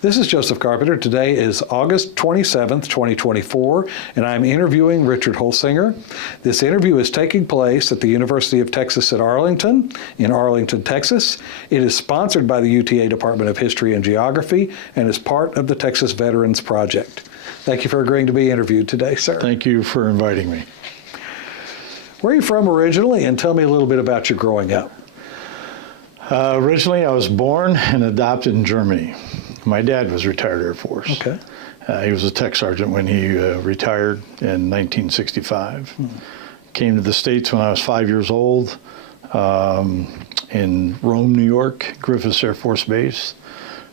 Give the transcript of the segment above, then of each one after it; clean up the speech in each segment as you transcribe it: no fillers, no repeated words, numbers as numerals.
This is Joseph Carpenter. Today is August 27th, 2024, and I'm interviewing Richard Holsinger. This interview is taking place at the University of Texas at Arlington, in Arlington, Texas. It is sponsored by the UTA Department of History and Geography and is part of the Texas Veterans Project. Thank you for agreeing to be interviewed today, sir. Thank you for inviting me. Where are you from originally, and tell me a little bit about your growing up. Originally, I was born and adopted in Germany. My dad was retired Air Force. Okay. He was a tech sergeant when he retired in 1965. Came to the States when I was 5 years old in Rome, New York, Griffiths Air Force Base.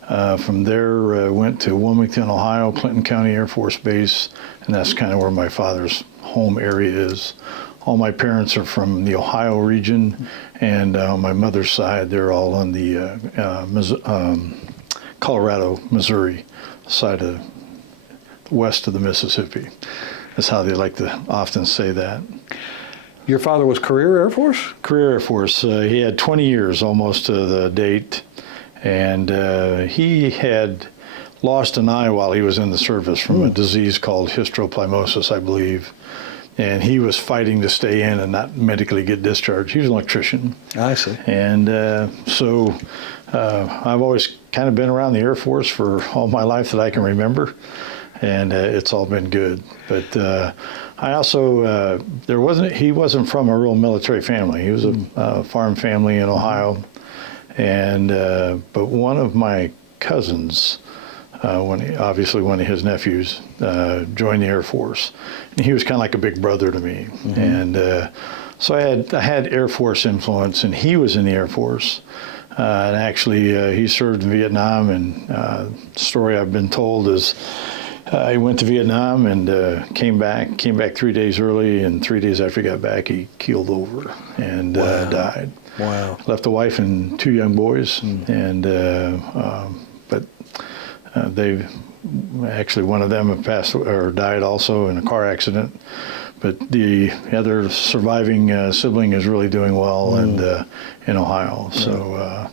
From there, went to Wilmington, Ohio, Clinton County Air Force Base, and that's kind of where my father's home area is. All my parents are from the Ohio region, and on my mother's side, they're all on the Colorado, Missouri side of west of the Mississippi. That's how they like to often say that. Your father was career Air Force? Career Air Force. He had 20 years almost to the date, and he had lost an eye while he was in the service from a disease called hysteroplimosis, I believe. And he was fighting to stay in and not medically get discharged. He was an electrician. I see. And so I've always kind of been around the Air Force for all my life that I can remember, and it's all been good. But I also, he wasn't from a real military family. He was a farm family in Ohio. And but one of my cousins, obviously one of his nephews, joined the Air Force. And he was kind of like a big brother to me. And so I had Air Force influence, and he was in the Air Force. And actually, he served in Vietnam, and the story I've been told is he went to Vietnam and came back 3 days early, and 3 days after he got back, he keeled over and died. Wow. Left a wife and 2 young boys, and but they actually, one of them passed or died also in a car accident. But the other surviving sibling is really doing well and in Ohio. So,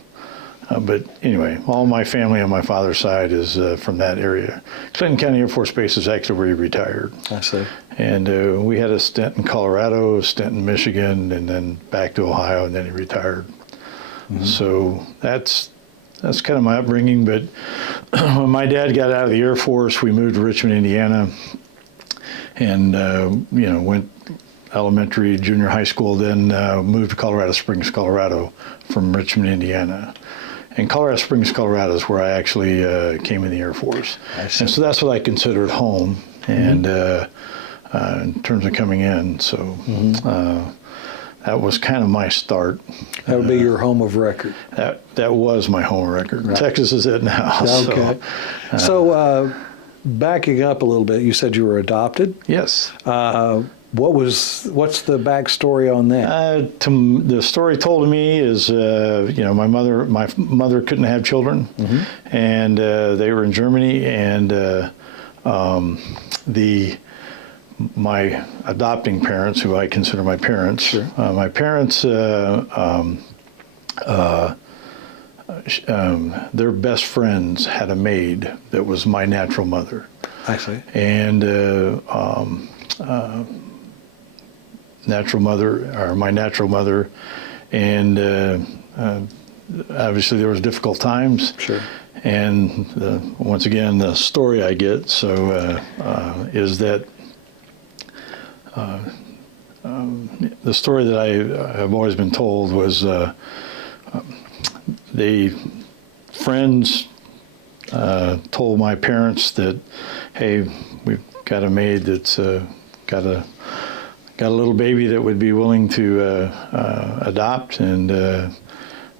but anyway, all my family on my father's side is from that area. Clinton County Air Force Base is actually where he retired. I see. And we had a stint in Colorado, a stint in Michigan, and then back to Ohio, and then he retired. So that's kind of my upbringing. But when my dad got out of the Air Force, we moved to Richmond, Indiana, and went elementary, junior high school, then moved to Colorado Springs, Colorado from Richmond, Indiana. And Colorado Springs, Colorado is where I actually came in the Air Force. And so that's what I considered home, and in terms of coming in. So that was kind of my start. That would be your home of record. That was my home of record. Right. Texas is it now. Okay. So backing up a little bit, you said you were adopted. Yes. What's the backstory on that? The story told to me is, my mother couldn't have children, and they were in Germany, and my adopting parents, who I consider my parents, Sure. My parents, their best friends had a maid that was my natural mother. I see. And my natural mother, and obviously there was difficult times. Sure. And once again, the story I get is that the story that I have always been told was the friends told my parents that, hey, we've got a maid that's got a little baby that would be willing to adopt, and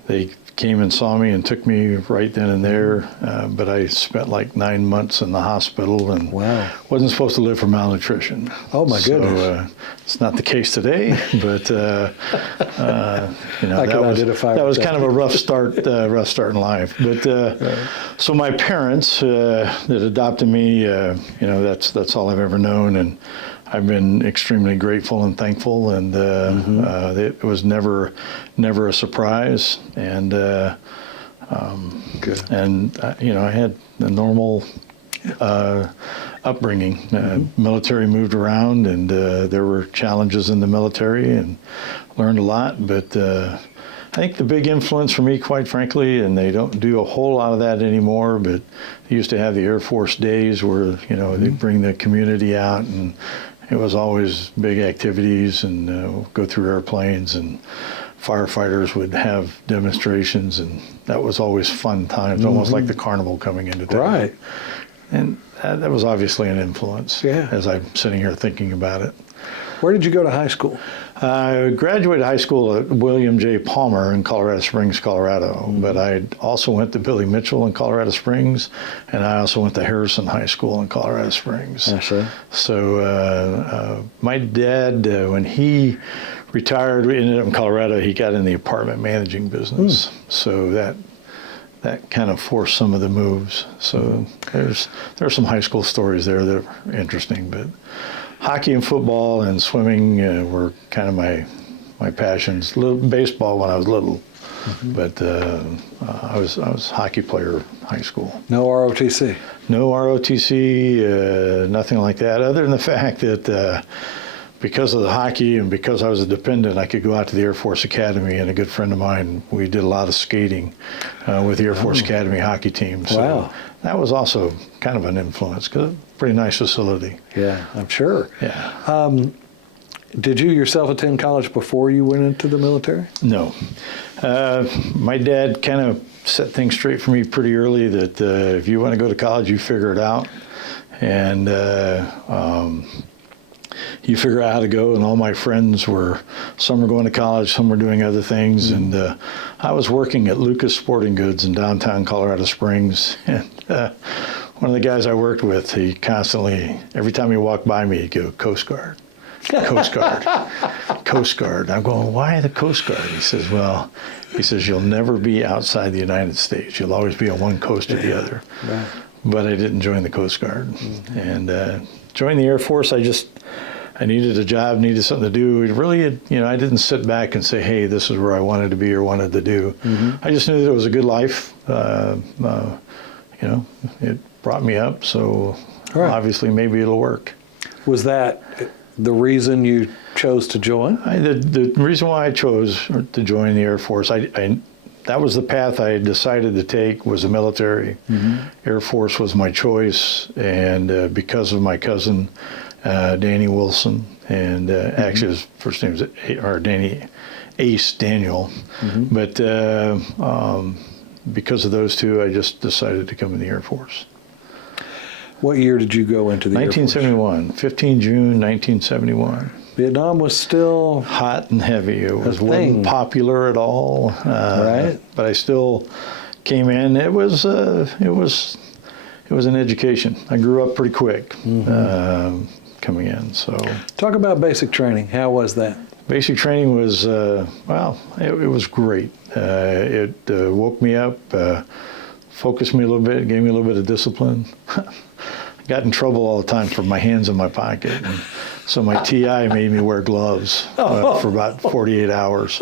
they came and saw me and took me right then and there, but I spent like 9 months in the hospital and wasn't supposed to live for malnutrition. Oh my goodness! So it's not the case today, but I can identify. That was kind of a rough start in life. But so my parents that adopted me, that's all I've ever known, and I've been extremely grateful and thankful, and it was never a surprise. And Good. And, I had a normal upbringing. Military moved around, and there were challenges in the military, and learned a lot. But I think the big influence for me, quite frankly, and they don't do a whole lot of that anymore, but they used to have the Air Force days where, they'd bring the community out, and it was always big activities, and go through airplanes, and firefighters would have demonstrations, and that was always fun times, almost like the carnival coming into town. Right. And that was obviously an influence. Yeah. As I'm sitting here thinking about it. Where did you go to high school? I graduated high school at William J. Palmer in Colorado Springs, Colorado. But I also went to Billy Mitchell in Colorado Springs, and I also went to Harrison High School in Colorado Springs. I see. So my dad, when he retired, we ended up in Colorado, he got in the apartment managing business. So that kind of forced some of the moves. So there's some high school stories there that are interesting, but hockey and football and swimming were kind of my passions. Baseball when I was little, but I was a hockey player in high school. No ROTC? No ROTC, nothing like that, other than the fact that because of the hockey and because I was a dependent, I could go out to the Air Force Academy, and a good friend of mine, we did a lot of skating with the Air Force Academy hockey team. So Wow. that was also kind of an influence, because pretty nice facility. Yeah, I'm sure. Yeah. Did you yourself attend college before you went into the military? No. My dad kind of set things straight for me pretty early that if you want to go to college, you figure it out. And you figure out how to go, and all my friends some were going to college, some were doing other things, and I was working at Lucas Sporting Goods in downtown Colorado Springs, and one of the guys I worked with, he constantly, every time he walked by me, he'd go, Coast Guard, Coast Guard, Coast Guard. I'm going, why the Coast Guard? He says, you'll never be outside the United States. You'll always be on one coast or the other. Right. But I didn't join the Coast Guard. And joined the Air Force, I needed a job, needed something to do. It really, I didn't sit back and say, hey, this is where I wanted to be or wanted to do. I just knew that it was a good life. It brought me up, so obviously maybe it'll work. Was that the reason you chose to join? The reason why I chose to join the Air Force, that was the path I decided to take, was the military. Air Force was my choice, and because of my cousin, Danny Wilson, and actually his first name is Danny Ace Daniel, but because of those two, I just decided to come in the Air Force. What year did you go into the Air Force? 1971, 15 June 1971. Vietnam was still hot and heavy. It wasn't popular at all, right? But I still came in. It was an education. I grew up pretty quick coming in. So talk about basic training. How was that? Basic training was it was great. It woke me up, focused me a little bit, gave me a little bit of discipline. I got in trouble all the time for my hands in my pocket. And so my TI made me wear gloves for about 48 hours.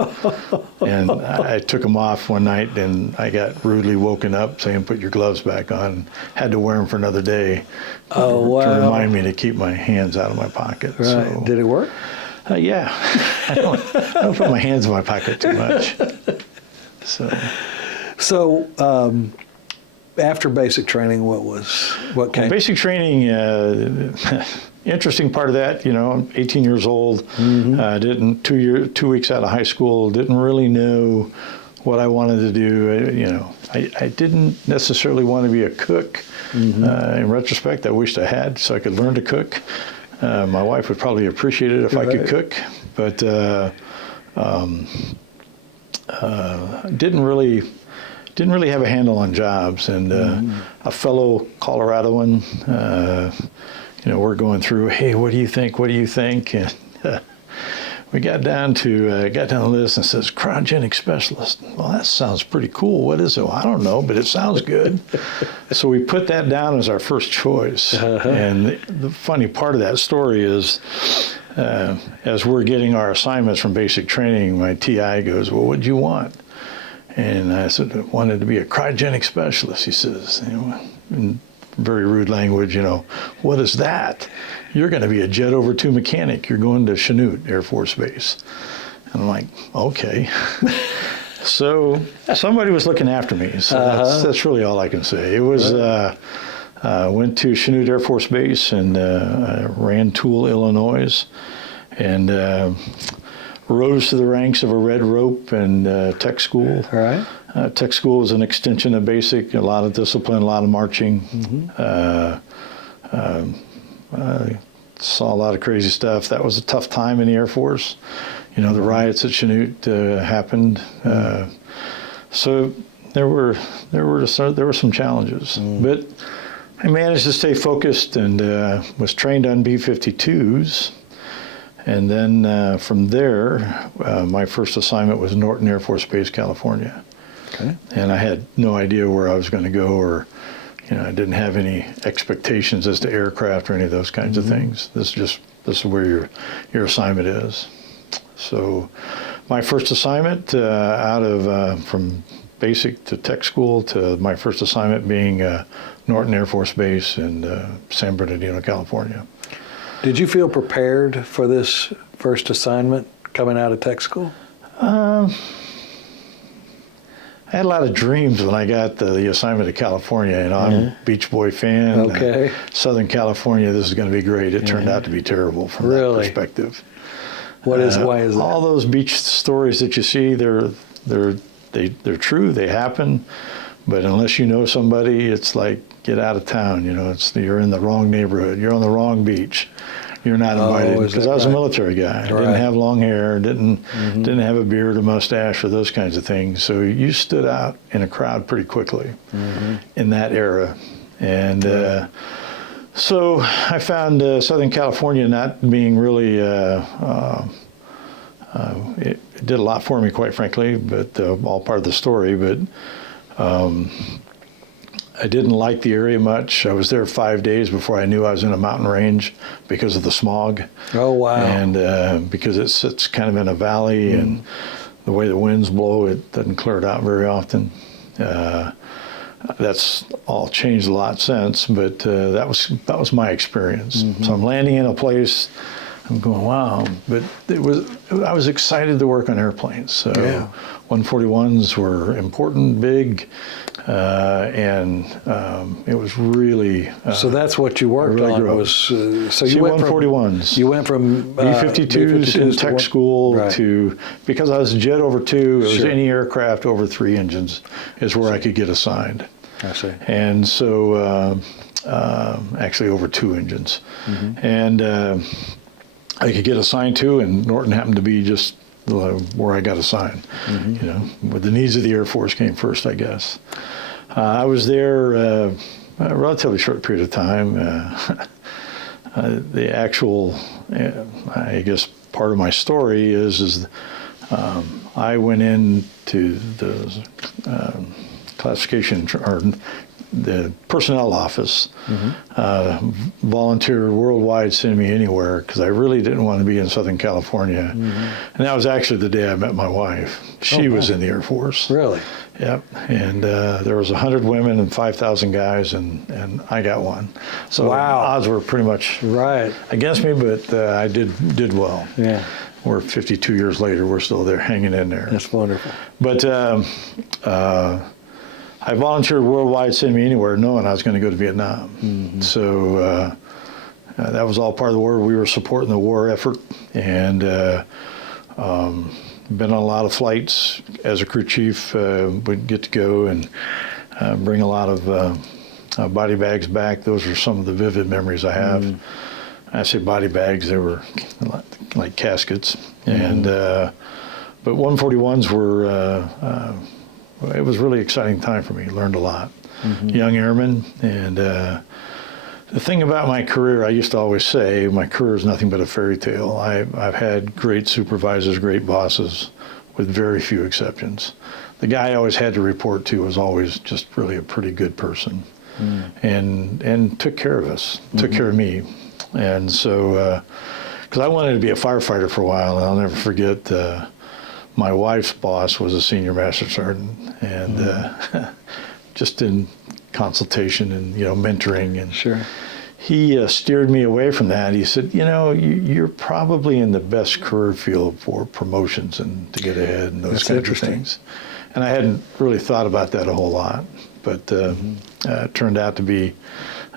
And I took them off one night, and I got rudely woken up saying, put your gloves back on. Had to wear them for another day to remind me to keep my hands out of my pocket. Right. So, did it work? Yeah. I don't put my hands in my pocket too much. So after basic training, what came? Basic training, interesting part of that, I'm 18 years old, didn't 2 weeks out of high school, didn't really know what I wanted to do. I didn't necessarily want to be a cook. In retrospect, I wished I had, so I could learn to cook. My wife would probably appreciate it if I could cook, but didn't really have a handle on jobs. And a fellow Coloradoan, we're going through, hey, what do you think? What do you think? And we got down the list, and it says cryogenic specialist. Well, that sounds pretty cool. What is it? Well, I don't know, but it sounds good. So we put that down as our first choice. And the funny part of that story is, as we're getting our assignments from basic training, my TI goes, well, what'd you want? And I said, I wanted to be a cryogenic specialist. He says, in very rude language, what is that? You're going to be a jet over 2 mechanic. You're going to Chanute Air Force Base. And I'm like, okay. So somebody was looking after me. So that's really all I can say. It was, went to Chanute Air Force Base and ran Tool, Illinois, and rose to the ranks of a red rope and tech school. All right. Tech school was an extension of basic, a lot of discipline, a lot of marching. Saw a lot of crazy stuff. That was a tough time in the Air Force. The riots at Chanute happened. So there were some challenges, but I managed to stay focused and was trained on B-52s. And then from there, my first assignment was Norton Air Force Base, California. Okay. And I had no idea where I was going to go, or I didn't have any expectations as to aircraft or any of those kinds of things. This is where your assignment is. So my first assignment from basic to tech school to my first assignment being Norton Air Force Base in San Bernardino, California. Did you feel prepared for this first assignment coming out of tech school? I had a lot of dreams when I got the assignment to California. I'm a Beach Boy fan. Okay. Southern California, this is going to be great. It turned out to be terrible from that perspective. Why is that? All those beach stories that you see, they're true. They happen, but unless you know somebody, it's like get out of town. You're in the wrong neighborhood. You're on the wrong beach. You're not invited, because I was a military guy. I didn't have long hair, didn't have a beard, a mustache, or those kinds of things. So you stood out in a crowd pretty quickly in that era. And so I found Southern California not being really, it did a lot for me, quite frankly, but all part of the story. But I didn't like the area much. I was there 5 days before I knew I was in a mountain range because of the smog. Oh, wow. And because it sits kind of in a valley and the way the winds blow, it doesn't clear it out very often. That's all changed a lot since, but that was my experience. So I'm landing in a place, I'm going, wow. But I was excited to work on airplanes. So 141s were important, big, and it was really. So that's what you worked on was. So you went 141s. You went from B-52s in tech school to, because I was a jet over 2. It was any aircraft over 3 engines is where I could get assigned. I see. And so actually over 2 engines, and I could get assigned to, and Norton happened to be just where I got assigned. Where the needs of the Air Force came first, I guess. I was there a relatively short period of time. The actual, I guess, part of my story is I went into the classification or the personnel office, volunteer worldwide, send me anywhere, because I really didn't want to be in Southern California. And that was actually the day I met my wife. She was in the Air Force. Really? Yep. And there was 100 women and 5,000 guys, and I got one. So odds were pretty much against me, but I did well. Yeah. We're 52 years later, we're still there, hanging in there. That's wonderful. But I volunteered worldwide, send me anywhere, knowing I was going to go to Vietnam. So that was all part of the war. We were supporting the war effort, and been on a lot of flights as a crew chief. We'd get to go and bring a lot of body bags back. Those are some of the vivid memories I have. I say body bags, they were like caskets. And but 141s were. It was a really exciting time for me. Learned a lot. Young airman, and the thing about my career, I used to always say, my career is nothing but a fairy tale. I've had great supervisors, great bosses, with very few exceptions. The guy I always had to report to was always just really a pretty good person, and took care of us, took care of me, and so because I wanted to be a firefighter for a while, and I'll never forget. my wife's boss was a senior master sergeant, and just in consultation and mentoring, and Sure. he steered me away from that. He said, you're probably in the best career field for promotions and to get ahead and those That's kinds of interesting. things. And I hadn't really thought about that a whole lot, but it turned out to be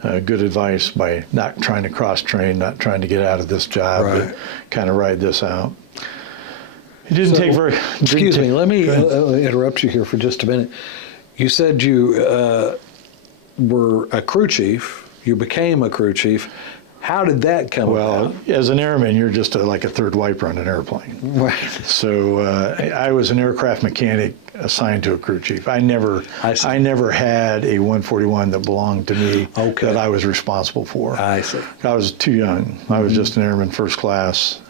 good advice by not trying to cross-train, not trying to get out of this job, Right. but kind of ride this out. It didn't take very... Excuse me, let me interrupt you here for just a minute. You said you were a crew chief. You became a crew chief. How did that come Well, about? as an airman, you're just like a third wiper on an airplane. Right. So I was an aircraft mechanic assigned to a crew chief. I never had a 141 that belonged to me that I was responsible for. I see. I was too young. I was just an airman first class,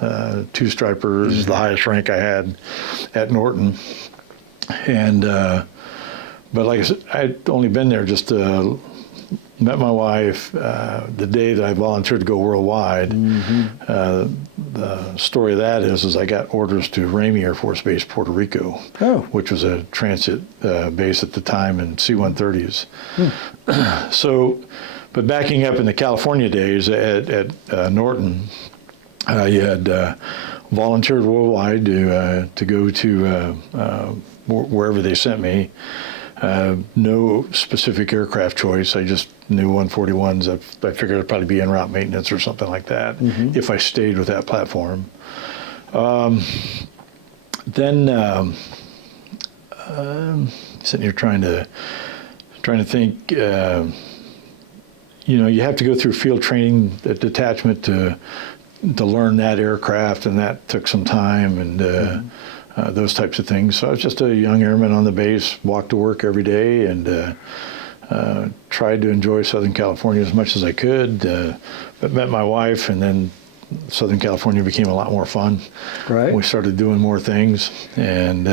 two stripers, the highest rank I had at Norton. And but like I said, I'd only been there just met my wife the day that I volunteered to go worldwide. The story of that is I got orders to Ramey Air Force Base, Puerto Rico, which was a transit base at the time in C-130s. So, but backing up in the California days at Norton, you had volunteered worldwide to go to wherever they sent me. No specific aircraft choice. I just knew 141s. I figured it'd probably be en route maintenance or something like that if I stayed with that platform. Then sitting here trying to think. You have to go through field training at detachment to learn that aircraft, and that took some time and. Those types of things. So I was just a young airman on the base, walked to work every day, and tried to enjoy Southern California as much as I could. But met my wife, and then Southern California became a lot more fun. Right. We started doing more things, and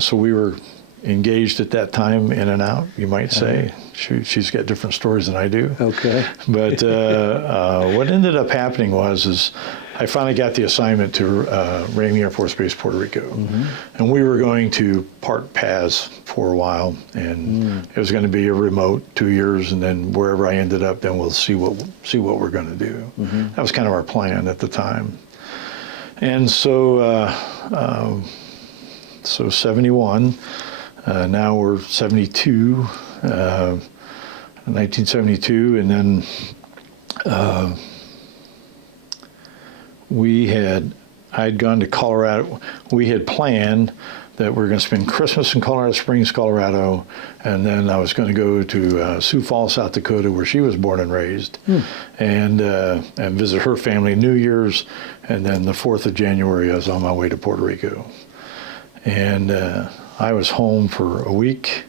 so we were engaged at that time, in and out, you might say. She's got different stories than I do. Okay. But what ended up happening was I finally got the assignment to Ramey Air Force Base, Puerto Rico. And we were going to park paths for a while, and it was going to be a remote 2 years, and then wherever I ended up, then we'll see what we're going to do. That was kind of our plan at the time. And so 71, now we're 72, 1972, and then I'd gone to Colorado. We had planned that we were going to spend Christmas in Colorado Springs, Colorado, and then I was going to go to Sioux Falls, South Dakota, where she was born and raised, and visit her family New Year's, and then the 4th of January I was on my way to Puerto Rico. And I was home for a week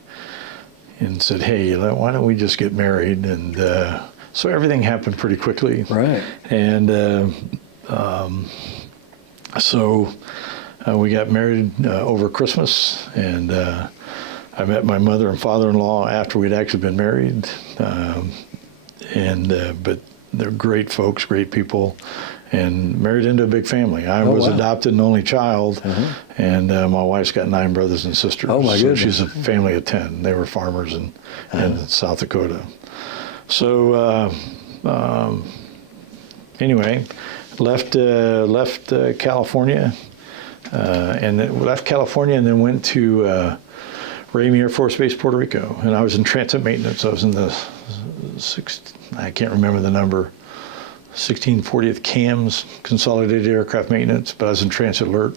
and said, hey, why don't we just get married? And so everything happened pretty quickly. Right. And so we got married over Christmas, and I met my mother and father-in-law after we'd actually been married. But they're great folks, great people, and married into a big family. I was adopted and only child, and my wife's got 9 brothers and sisters. Oh, my goodness. She's a family of 10. They were farmers in South Dakota. So anyway, left California, and then left California, and then went to Ramey Air Force Base, Puerto Rico, and I was in transit maintenance. I was in the I can't remember the number, 1640th CAMS, Consolidated Aircraft Maintenance, but I was in transit alert,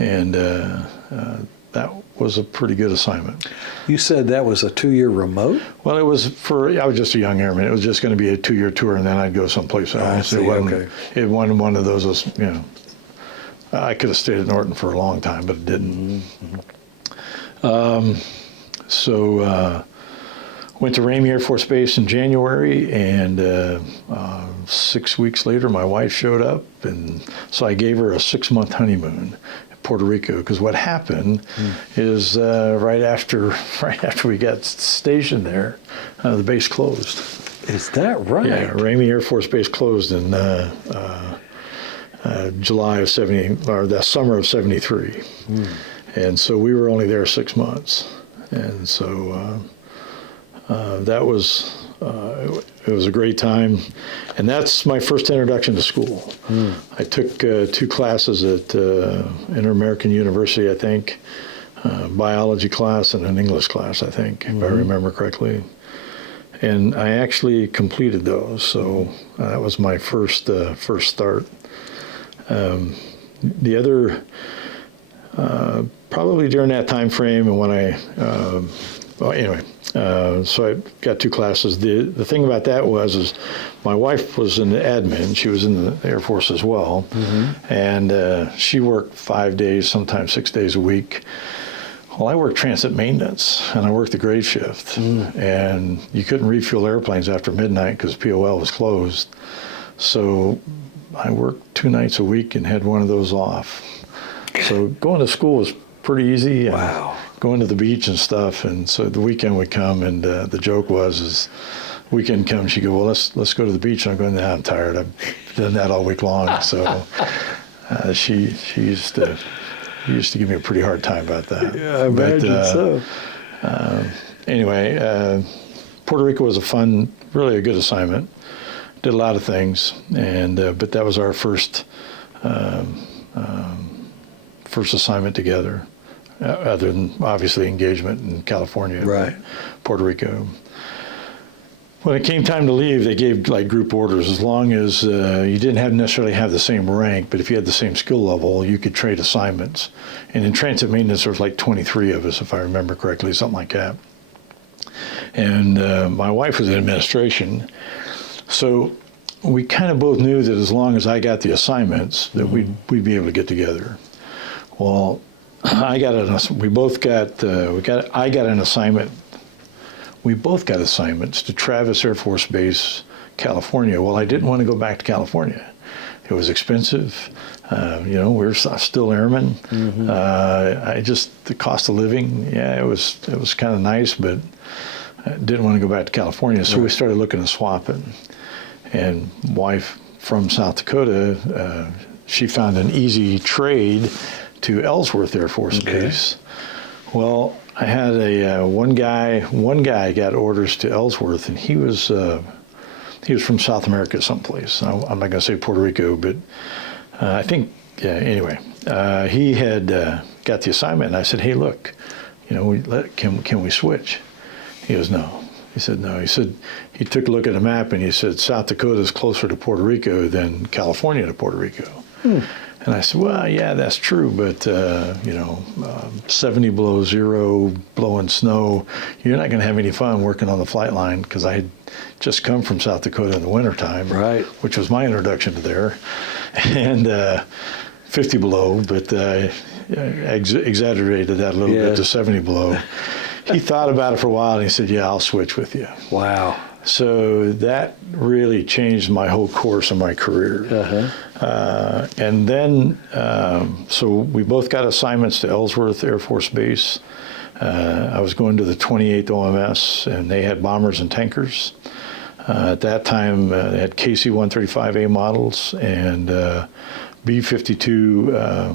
and that was a pretty good assignment. You said that was a 2-year remote? Well, I was just a young airman. It was just going to be a 2-year tour, and then I'd go someplace else. I see, It wasn't one of those, I could have stayed at Norton for a long time, but it didn't. So went to Ramey Air Force Base in January, and 6 weeks later, my wife showed up, and so I gave her a 6-month honeymoon. Puerto Rico, because what happened is right after we got stationed there, the base closed. Is that right? Yeah, Ramey Air Force Base closed in July of 70, or the summer of 73. And so we were only there 6 months. And so that was, it was a great time. And that's my first introduction to school. I took 2 classes at Inter-American University, I think, biology class and an English class, I think, if I remember correctly. And I actually completed those, so that was my first start. The other, probably during that time frame, and when so I got 2 classes. The thing about that is my wife was in the admin. She was in the Air Force as well, and she worked 5 days, sometimes 6 days a week. Well, I worked transit maintenance, and I worked the grade shift, and you couldn't refuel airplanes after midnight because POL was closed. So I worked 2 nights a week and had one of those off. So going to school was pretty easy. Wow. Going to the beach and stuff, and so the weekend would come, and the joke was, weekend comes, she'd go, well, let's go to the beach. And I'm going, nah, I'm tired. I've done that all week long. So she used to give me a pretty hard time about that. Yeah, I imagine so. Anyway, Puerto Rico was really a good assignment. Did a lot of things, and but that was our first assignment together, other than obviously engagement in California, Right. Puerto Rico. When it came time to leave, they gave like group orders. As long as you didn't necessarily have the same rank, but if you had the same skill level, you could trade assignments. And in transit maintenance, there was like 23 of us, if I remember correctly, something like that. And my wife was in administration, so we kind of both knew that as long as I got the assignments, that we'd be able to get together. Well, I got an assignment. We both got assignments to Travis Air Force Base, California. Well, I didn't want to go back to California. It was expensive. We're still airmen. The cost of living, it was kind of nice, but I didn't want to go back to California. So we started looking at swapping. And wife from South Dakota, she found an easy trade to Ellsworth Air Force Base. Well, I had one guy got orders to Ellsworth, and he was from South America someplace. I'm not going to say Puerto Rico, but I think, anyway, he had got the assignment, and I said, hey, look, can we switch? He goes, no. He said, no. He said, he took a look at a map, and he said, South Dakota is closer to Puerto Rico than California to Puerto Rico. And I said, well, yeah, that's true, but, 70 below zero, blowing snow, you're not going to have any fun working on the flight line, because I had just come from South Dakota in the wintertime, Right. which was my introduction to there, and 50 below, but exaggerated that a little bit to 70 below. He thought about it for a while, and he said, yeah, I'll switch with you. Wow. So that really changed my whole course of my career. And then, so we both got assignments to Ellsworth Air Force Base. I was going to the 28th OMS, and they had bombers and tankers. At that time, they had KC-135A models and B-52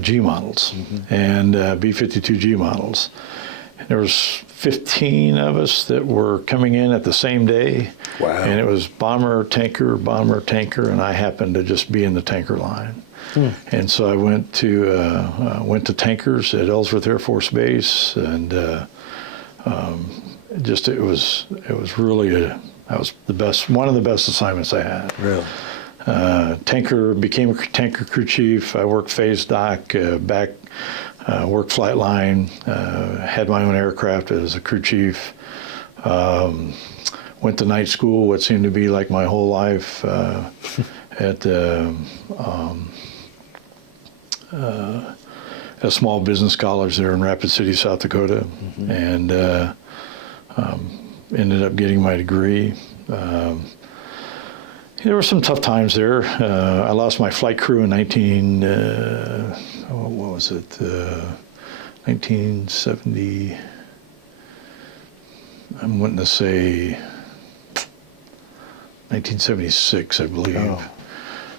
G models and B-52G models. There was 15 of us that were coming in at the same day. Wow. And it was bomber, tanker, and I happened to just be in the tanker line. And so I went to tankers at Ellsworth Air Force Base, and it was really that was one of the best assignments I had. Really? Became a tanker crew chief. I worked phase dock, worked flight line, had my own aircraft as a crew chief. Went to night school, what seemed to be like my whole life, at a small business college there in Rapid City, South Dakota, and ended up getting my degree. There were some tough times there. I lost my flight crew in 1970. I'm wanting to say 1976, I believe.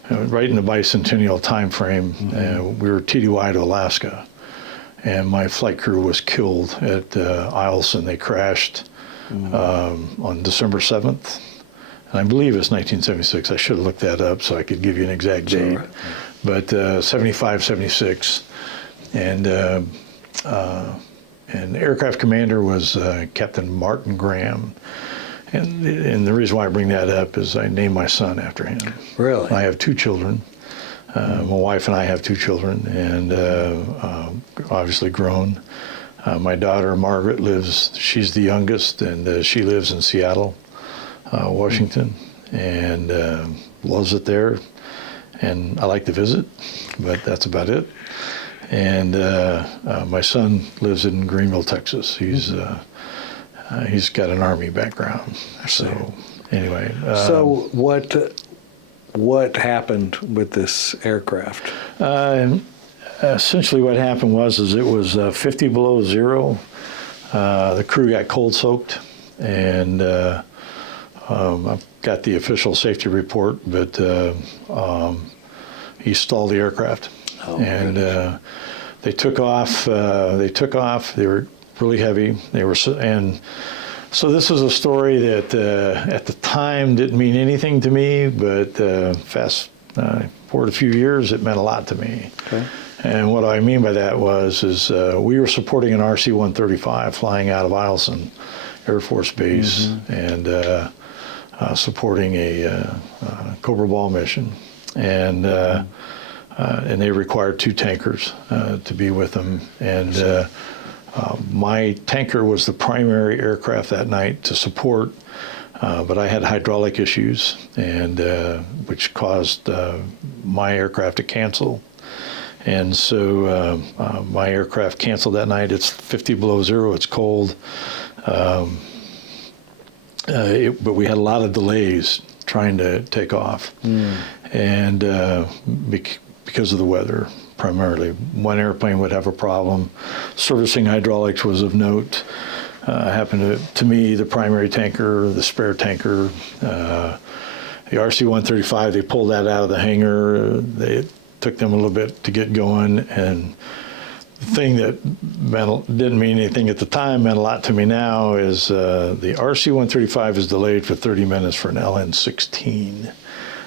Right in the bicentennial time frame. We were TDY to Alaska, and my flight crew was killed at Eielson. They crashed on December 7th. And I believe it's 1976. I should have looked that up so I could give you an exact date. Right. But 75, 76. And the aircraft commander was Captain Martin Graham. And the reason why I bring that up is I named my son after him. Really? I have 2 children. My wife and I have 2 children, and obviously grown. My daughter Margaret she's the youngest, and she lives in Seattle, Washington, and loves it there. And I like to visit, but that's about it. And my son lives in Greenville, Texas. He's got an Army background. So anyway. So what happened with this aircraft? Essentially what happened was it was 50 below zero. The crew got cold soaked, and I've got the official safety report, but he stalled the aircraft. They took off. They were really heavy. So this is a story that at the time didn't mean anything to me, but fast forward a few years, it meant a lot to me. Okay. And what I mean by that is we were supporting an RC-135 flying out of Eielson Air Force Base, and supporting a Cobra Ball mission, and they required 2 tankers to be with them, and my tanker was the primary aircraft that night to support, but I had hydraulic issues, and which caused my aircraft to cancel. And so my aircraft canceled that night. It's 50 below zero. It's cold. But we had a lot of delays trying to take off. And because of the weather, primarily. One airplane would have a problem. Servicing hydraulics was of note. Happened to me, the primary tanker, the spare tanker, the RC-135, they pulled that out of the hangar. It took them a little bit to get going, and the thing that didn't mean anything at the time, meant a lot to me now, is the RC-135 is delayed for 30 minutes for an LN-16.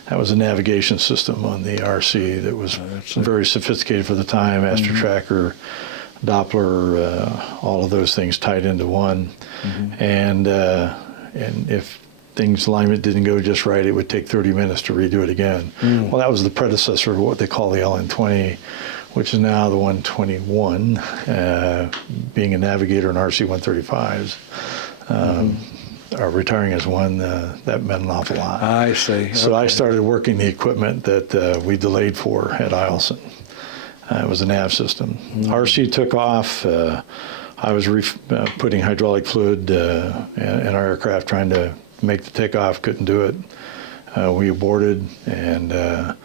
That was a navigation system on the RC that was very sophisticated for the time, Astro Tracker, Doppler, all of those things tied into one. And if alignment didn't go just right, it would take 30 minutes to redo it again. Well, that was the predecessor of what they call the LN-20, which is now the 121, being a navigator in RC-135s. Retiring as one, that meant an awful lot. I see. So I started working the equipment that we delayed for at Eielson. It was a nav system. RC took off. I was putting hydraulic fluid in our aircraft, trying to make the takeoff. Couldn't do it. We aborted, and the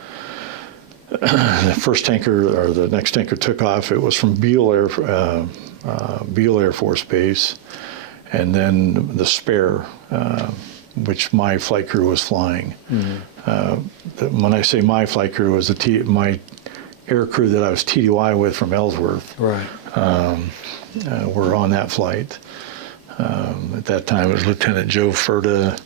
first tanker, or the next tanker, took off. It was from Beale Air Force Base. And then the spare, which my flight crew was flying. When I say my flight crew, it was my air crew that I was TDY with from Ellsworth. Right. Were on that flight. At that time, it was Lieutenant Joe Furta,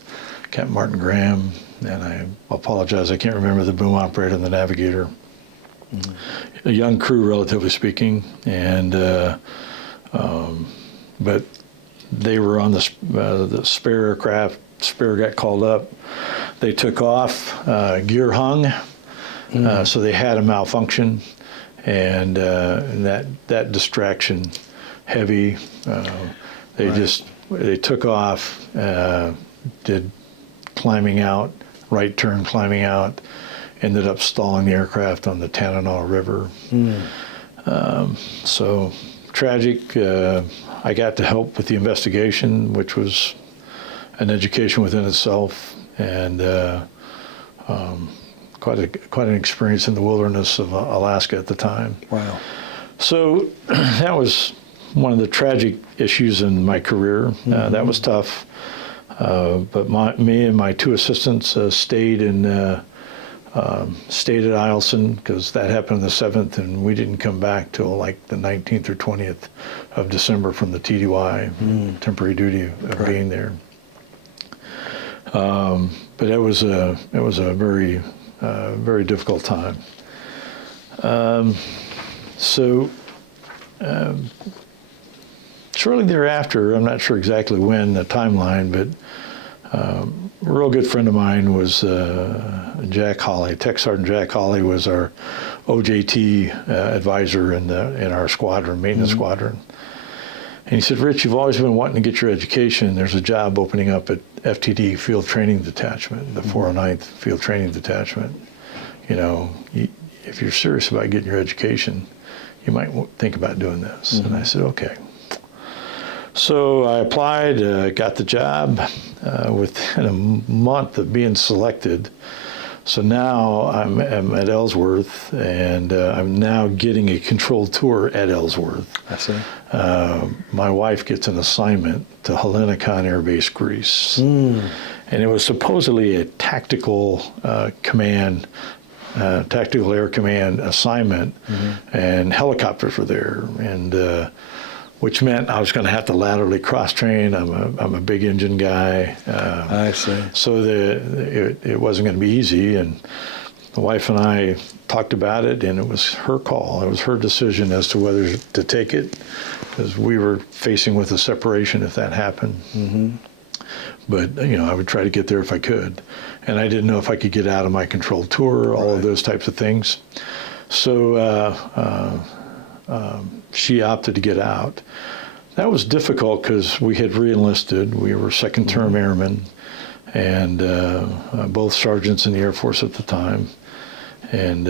Captain Martin Graham, and I apologize, I can't remember the boom operator and the navigator. A young crew, relatively speaking, and but they were on the spare aircraft. Spare got called up. They took off. Gear hung, so they had a malfunction, and that distraction, heavy. They took off, did climbing out, right turn climbing out, ended up stalling the aircraft on the Tanana River. So tragic. I got to help with the investigation, which was an education within itself, and quite an experience in the wilderness of Alaska at the time. Wow. So that was one of the tragic issues in my career. That was tough. But me and my two assistants stayed at Eielson because that happened on the 7th, and we didn't come back till like the 19th or 20th of December from the TDY, temporary duty of being there. But it was a very very difficult time. Shortly thereafter, I'm not sure exactly when, the timeline, but a real good friend of mine was Jack Hawley. Tech Sergeant Jack Hawley was our OJT advisor in our squadron, maintenance squadron. And he said, "Rich, you've always been wanting to get your education. There's a job opening up at FTD, Field Training Detachment, the 409th Field Training Detachment. You know, if you're serious about getting your education, you might think about doing this." And I said, "Okay." So I applied, got the job within a month of being selected. So now I'm at Ellsworth, and I'm now getting a controlled tour at Ellsworth. I see. My wife gets an assignment to Helenikon Air Base, Greece. And it was supposedly a tactical tactical air command assignment, and helicopters were there, and which meant I was going to have to laterally cross-train. I'm a big engine guy. I see. So it wasn't going to be easy, and the wife and I talked about it, and it was her call. It was her decision as to whether to take it, because we were facing with a separation if that happened. But, you know, I would try to get there if I could. And I didn't know if I could get out of my controlled tour, all of those types of things. So she opted to get out. That was difficult because we had re-enlisted. We were second-term airmen, and both sergeants in the Air Force at the time. And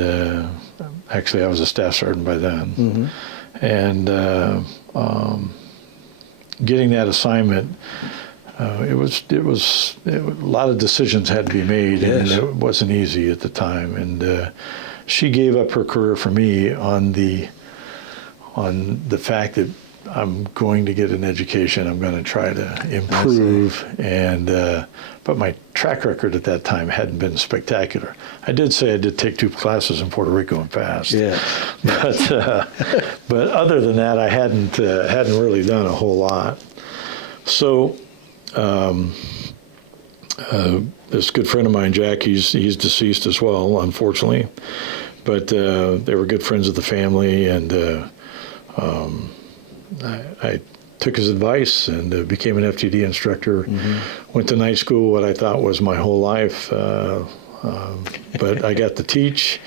actually, I was a staff sergeant by then. And getting that assignment, a lot of decisions had to be made, and it wasn't easy at the time. And she gave up her career for me on the fact that I'm going to get an education. I'm going to try to improve, and but my track record at that time hadn't been spectacular. I did say I did take 2 classes in Puerto Rico and passed. But other than that, I hadn't really done a whole lot. So this good friend of mine, Jack, he's deceased as well, unfortunately. But they were good friends of the family, and I took his advice and became an FTD instructor. Went to night school, what I thought was my whole life, but I got to teach,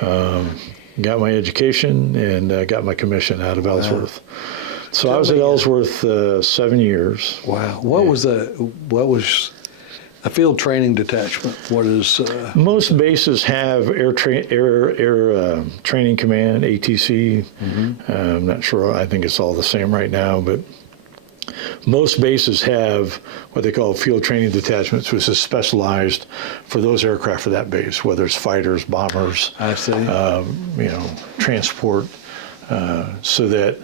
got my education, and got my commission out of Ellsworth. So I was at Ellsworth 7 years. Wow. What was a field training detachment? What is? Most bases have air training command, ATC. I'm not sure. I think it's all the same right now, but most bases have what they call field training detachments, which is specialized for those aircraft for that base, whether it's fighters, bombers, I see. Transport, so that,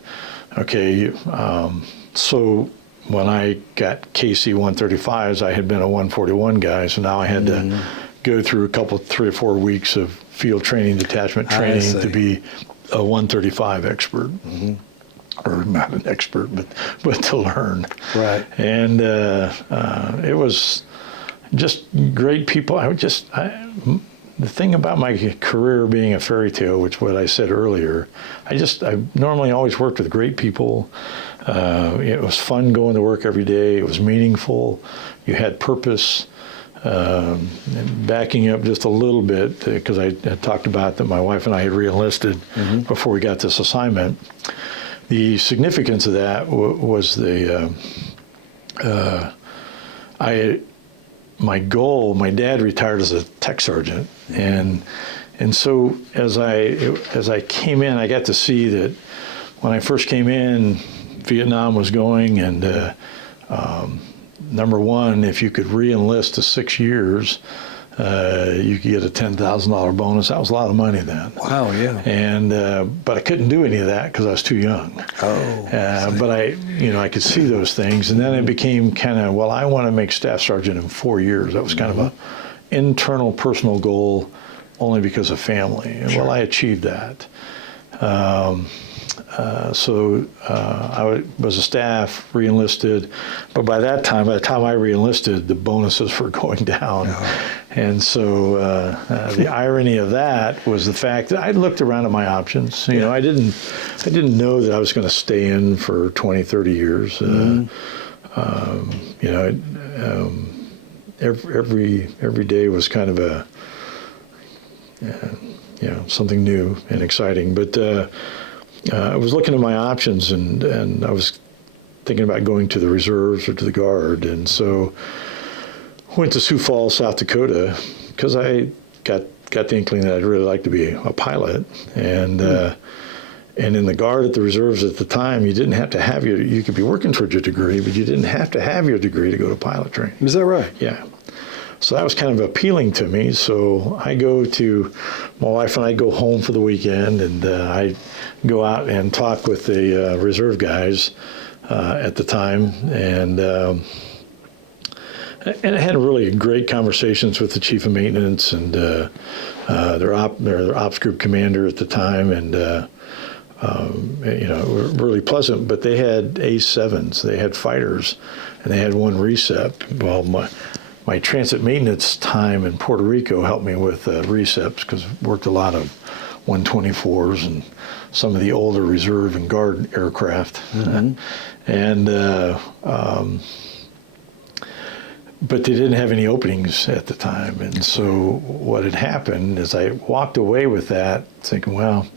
so when I got KC-135s, I had been a 141 guy, so now I had to go through 3 or 4 weeks of field training detachment training to be a 135 expert. Or not an expert, but to learn. Right. And it was just great people. The thing about my career being a fairy tale, which what I said earlier, I normally always worked with great people. It was fun going to work every day. It was meaningful. You had purpose. And backing up just a little bit, because I had talked about that my wife and I had re-enlisted before we got this assignment. The significance of that was my goal. My dad retired as a tech sergeant, and so as I came in, I got to see that when I first came in, Vietnam was going, and number one, if you could re-enlist to 6 years, you could get a $10,000 bonus. That was a lot of money then. Wow, yeah. And but I couldn't do any of that because I was too young. But I could see those things, and then it became kind of, well, I want to make staff sergeant in 4 years. That was kind of a internal personal goal, only because of family. And well, I achieved that. I was a staff, re-enlisted, but by the time I re-enlisted, the bonuses were going down. And so the irony of that was the fact that I looked around at my options. You know, I didn't know that I was going to stay in for 20, 30 years. Every day was kind of something new and exciting. But I was looking at my options, and I was thinking about going to the reserves or to the Guard, and so went to Sioux Falls, South Dakota, because I got the inkling that I'd really like to be a pilot, and in the Guard at the reserves at the time, you didn't have to have you could be working towards your degree, but you didn't have to have your degree to go to pilot training. Is that right? Yeah. So that was kind of appealing to me. So my wife and I go home for the weekend, and I go out and talk with the reserve guys at the time, and I had really great conversations with the chief of maintenance and their ops group commander at the time, and were really pleasant. But they had A7s, they had fighters, and they had one recept. Well, my transit maintenance time in Puerto Rico helped me with receps, because I worked a lot of 124s and some of the older reserve and Guard aircraft. But they didn't have any openings at the time. And so what had happened is I walked away with that thinking, well,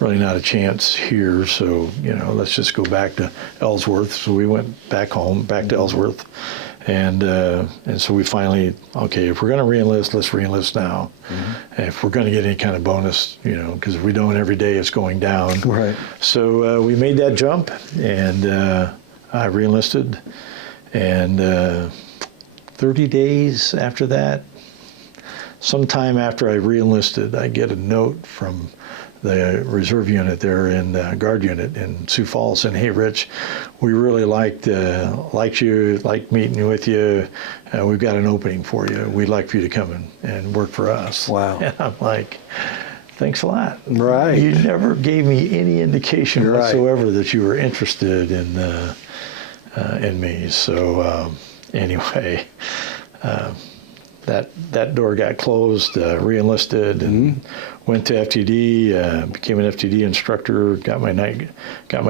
really not a chance here. So, let's just go back to Ellsworth. So we went back home, back to Ellsworth. And so we finally, okay, if we're going to re-enlist, let's re-enlist now. And if we're going to get any kind of bonus, because if we don't, every day it's going down. Right. So we made that jump, and I re-enlisted. And 30 days after that, sometime after I re-enlisted, I get a note from the reserve unit there in Guard unit in Sioux Falls saying, "Hey, Rich, we really liked you, liked meeting with you. We've got an opening for you. We'd like for you to come and work for us." Wow. And I'm like, thanks a lot. Right. You never gave me any indication whatsoever that you were interested in me. So anyway, that door got closed, re-enlisted, and went to FTD, became an FTD instructor, got my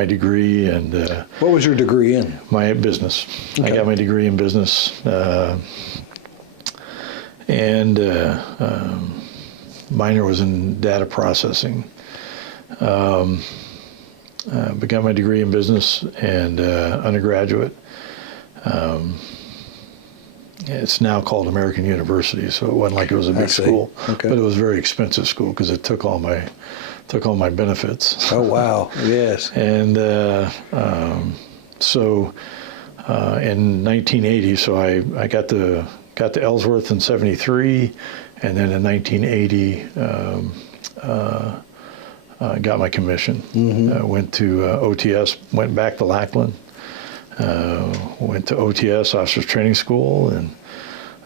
degree, and what was your degree in? My business. Okay. I got my degree in business, and minor was in data processing. But got my degree in business and undergraduate. It's now called American University, so it wasn't like it was a big school, but it was a very expensive school because it took all my benefits. Oh wow! Yes. And so in 1980, so I got to Ellsworth in '73, and then in 1980 got my commission. Went to OTS, went back to Lackland. Went to OTS, Officers Training School, and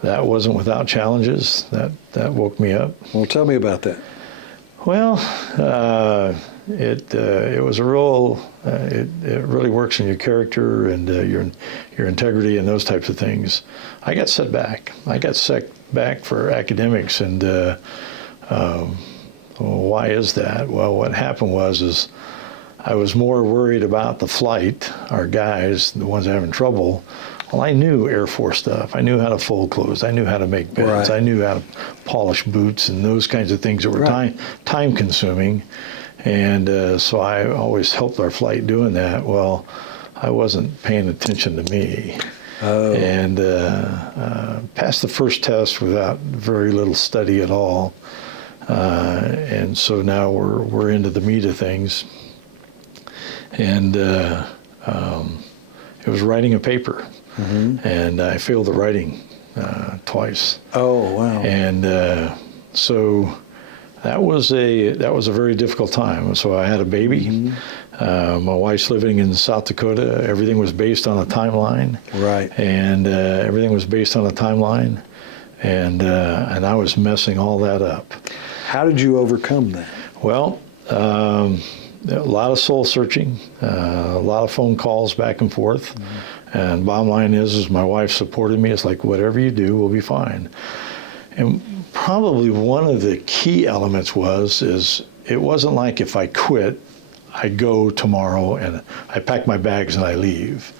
that wasn't without challenges. That woke me up. Well, tell me about that. Well, it was a real. It really works in your character and your integrity and those types of things. I got set back. I got set back for academics, and why is that? Well, what happened was I was more worried about the flight, our guys, the ones having trouble. Well, I knew Air Force stuff. I knew how to fold clothes. I knew how to make beds. Right. I knew how to polish boots and those kinds of things that were time consuming. And so I always helped our flight doing that. Well, I wasn't paying attention to me. Oh. And passed the first test without very little study at all. And so now we're into the meat of things. And it was writing a paper, and I failed the writing twice. Oh, wow. And so that was a very difficult time. So I had a baby. My wife's living in South Dakota. Everything was based on a timeline. Right. And everything was based on a timeline. And I was messing all that up. How did you overcome that? Well, a lot of soul searching, a lot of phone calls back and forth. And bottom line is my wife supported me. It's like, whatever you do, we'll be fine. And probably one of the key elements is it wasn't like if I quit, I go tomorrow and I pack my bags and I leave.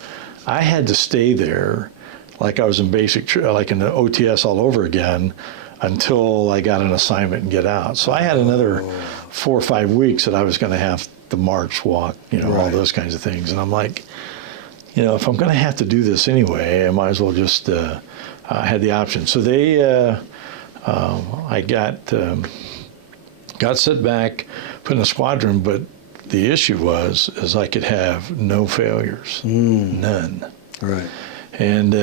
I had to stay there like I was in like in the OTS all over again until I got an assignment and get out. So I had another 4 or 5 weeks that I was going to have to march, walk, all those kinds of things. And I'm like, if I'm going to have to do this anyway, I might as well just I had the option. So I got set back, put in a squadron, but the issue is I could have no failures, none. Right. And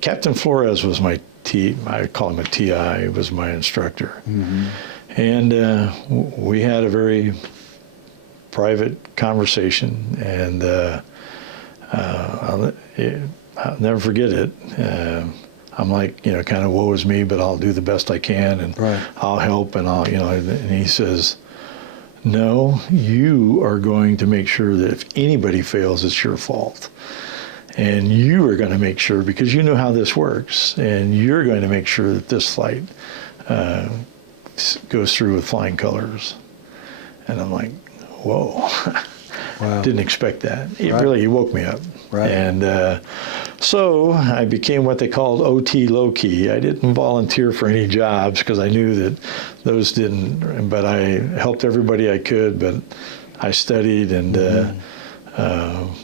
Captain Flores was my I call him a TI, was my instructor. And we had a very private conversation, and I'll never forget it. I'm like, kind of woe is me, but I'll do the best I can, and I'll help, and and he says, no, you are going to make sure that if anybody fails, it's your fault. And you are going to make sure, because you know how this works, and you're going to make sure that this flight goes through with flying colors. And I'm like, whoa. Wow. Didn't expect that. It really woke me up. Right. And so I became what they called OT low-key. I didn't volunteer for any jobs because I knew that those didn't, but I helped everybody I could, but I studied and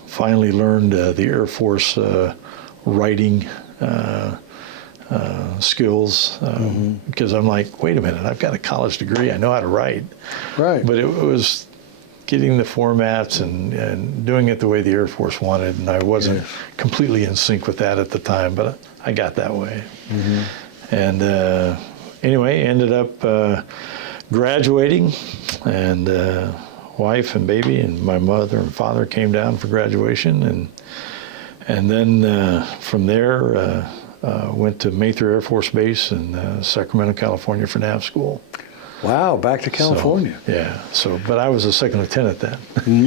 finally learned the Air Force writing skills because I'm like, wait a minute, I've got a college degree. I know how to write. Right. But it was getting the formats and doing it the way the Air Force wanted, and I wasn't completely in sync with that at the time, but I got that way. And anyway, ended up graduating, and wife and baby and my mother and father came down for graduation, and then from there went to Mather Air Force Base in Sacramento, California for nav school. Wow, back to California. So, but I was a second lieutenant then.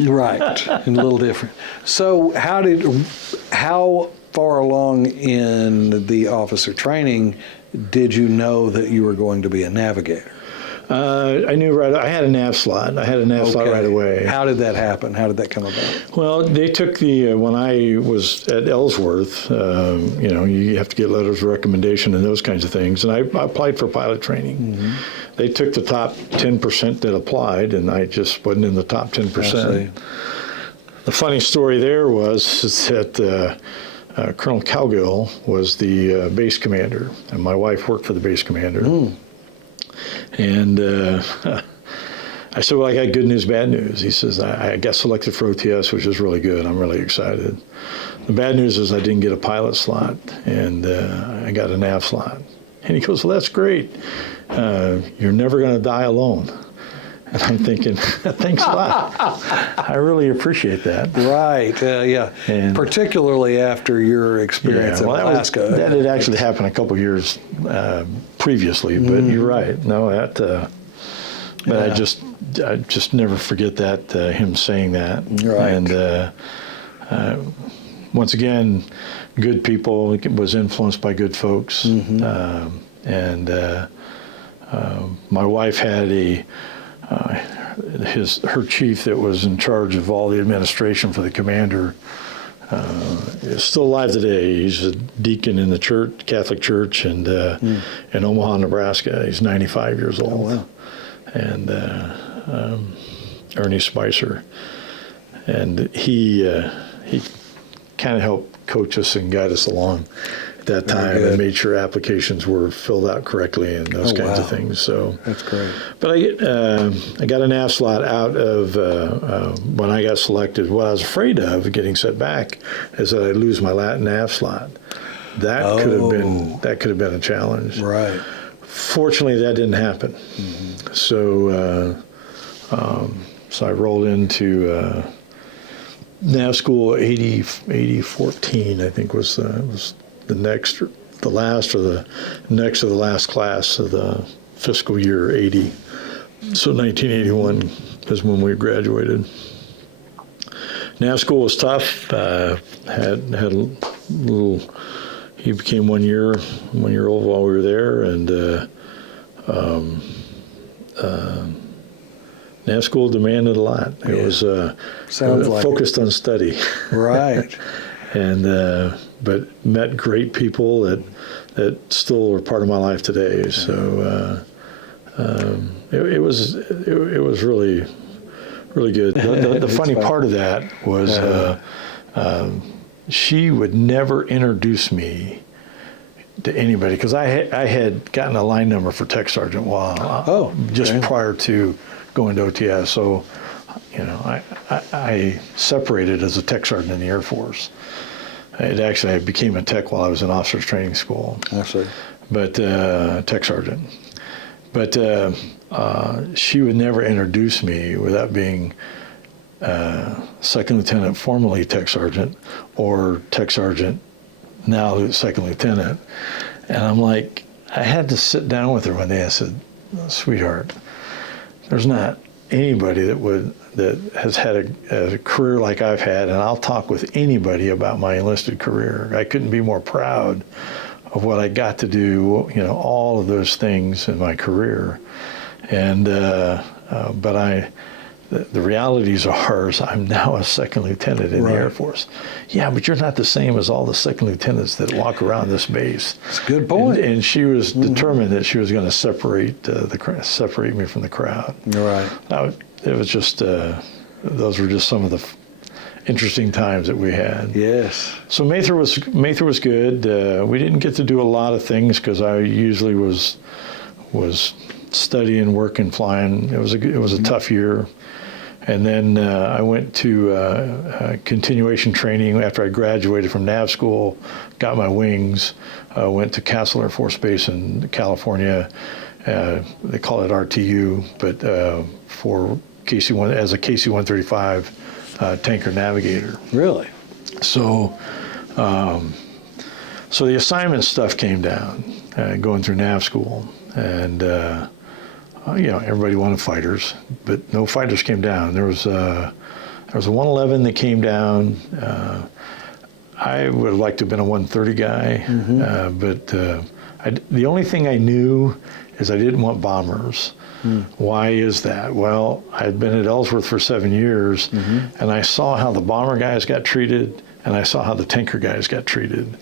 Right, and a little different. So how far along in the officer training did you know that you were going to be a navigator? I knew I had a nav slot. I had a nav slot right away. How did that happen? How did that come about? Well, they took when I was at Ellsworth, you have to get letters of recommendation and those kinds of things. And I applied for pilot training. They took the top 10% that applied, and I just wasn't in the top 10%. The funny story there was that Colonel Cowgill was the base commander, and my wife worked for the base commander. And I said, well, I got good news, bad news. He says, I got selected for OTS, which is really good. I'm really excited. The bad news is I didn't get a pilot slot, and I got a nav slot. And he goes, well, that's great. You're never going to die alone. And I'm thinking, thanks a lot. I really appreciate that. Right, And particularly after your experience in Alaska. That had actually happened a couple years previously, but you're right. No, but I just never forget that, him saying that. Right. And once again, good people, was influenced by good folks. And my wife had her chief that was in charge of all the administration for the commander is still alive today. He's a deacon in the church, Catholic Church, and in Omaha, Nebraska. He's 95 years old. Oh, wow. And Ernie Spicer, and he kind of helped coach us and guide us along at that time, and made sure applications were filled out correctly and those kinds of things. So that's great. But I got a nav slot out of when I got selected. What I was afraid of getting set back is that I'd lose my Latin nav slot. that could have been a challenge. Right. Fortunately, that didn't happen. Mm-hmm. So I rolled into nav school 8014, I think was the last of the last class of the fiscal year 80. So 1981 is when we graduated. Nav school was tough. Had a little. He became 1 year old while we were there, and nav school demanded a lot. It was focused on study, right? And but met great people that still are part of my life today. So it was really good. The funny part of that was she would never introduce me to anybody because I had gotten a line number for tech sergeant prior to going to OTS. So, I separated as a tech sergeant in the Air Force. I became a tech while I was in officers training school. I see. But tech sergeant. But she would never introduce me without being second lieutenant, formerly tech sergeant, or tech sergeant, now second lieutenant. And I'm like, I had to sit down with her one day. I said, sweetheart, there's not anybody that has had a career like I've had, and I'll talk with anybody about my enlisted career. I couldn't be more proud of what I got to do, all of those things in my career. And but the realities are I'm now a second lieutenant in the Air Force. Yeah, but you're not the same as all the second lieutenants that walk around this base. That's a good point. And she was determined that she was going to separate me from the crowd. Right. Now, it was just those were just some of the interesting times that we had. Yes. So Mather was good. We didn't get to do a lot of things because I usually was studying, working, flying. It was a tough year. And then I went to continuation training after I graduated from nav school, got my wings, went to Castle Air Force Base in California. They call it RTU, but for KC-1 as a KC-135 tanker navigator. Really? So, so the assignment stuff came down, going through nav school, and everybody wanted fighters, but no fighters came down. There was a 111 that came down. I would have liked to have been a 130 guy, but the only thing I knew is I didn't want bombers. Why is that? Well, I had been at Ellsworth for 7 years, and I saw how the bomber guys got treated, and I saw how the tanker guys got treated,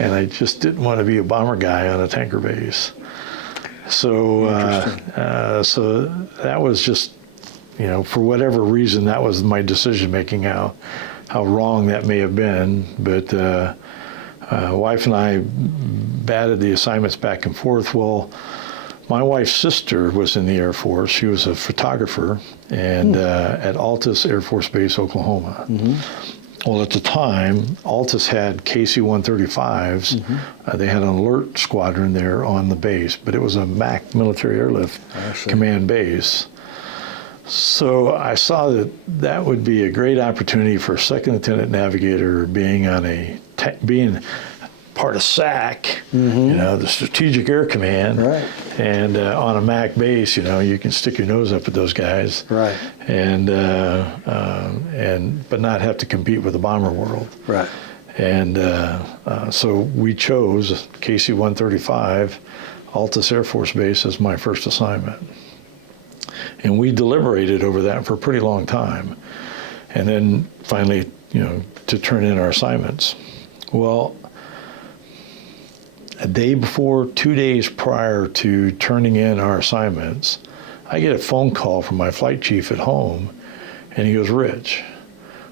and I just didn't want to be a bomber guy on a tanker base. So, so that was just, for whatever reason, that was my decision making. How wrong that may have been, but wife and I batted the assignments back and forth. Well, my wife's sister was in the Air Force. She was a photographer and at Altus Air Force Base, Oklahoma. Well, at the time, Altus had KC-135s. They had an alert squadron there on the base, but it was a MAC, Military Airlift Command base. So I saw that would be a great opportunity for a second lieutenant navigator being part of SAC, the Strategic Air Command, and on a MAC base, you can stick your nose up at those guys, and but not have to compete with the bomber world, And so we chose KC-135, Altus Air Force Base as my first assignment, and we deliberated over that for a pretty long time, and then finally, to turn in our assignments. Well, a day before, 2 days prior to turning in our assignments, I get a phone call from my flight chief at home, and he goes, Rich,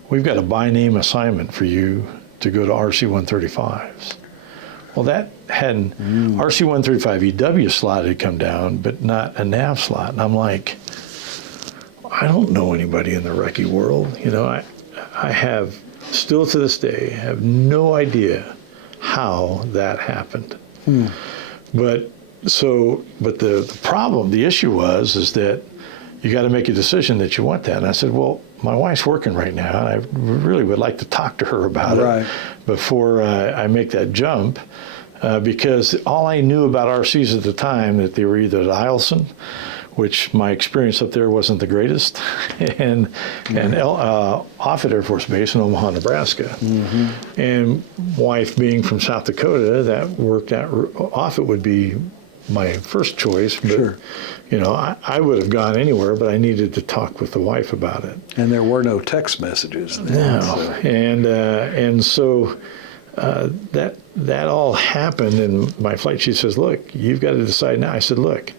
we've got a by-name assignment for you to go to RC-135s. Well, that hadn't, RC-135 EW slot had come down, but not a nav slot. And I'm like, I don't know anybody in the recce world. I have, still to this day, have no idea how that happened. But the problem, the issue is that you got to make a decision that you want that. And I said, well, my wife's working right now, and I really would like to talk to her about it before I make that jump, because all I knew about RCs at the time, that they were either at Eielson, which my experience up there wasn't the greatest, and Offutt Air Force Base in Omaha, Nebraska. And wife being from South Dakota, that worked at Offutt would be my first choice, but you know, I would have gone anywhere, but I needed to talk with the wife about it. And there were no text messages then. No, and so that all happened. And my flight chief says, "Look, you've got to decide now." I said, "Look,"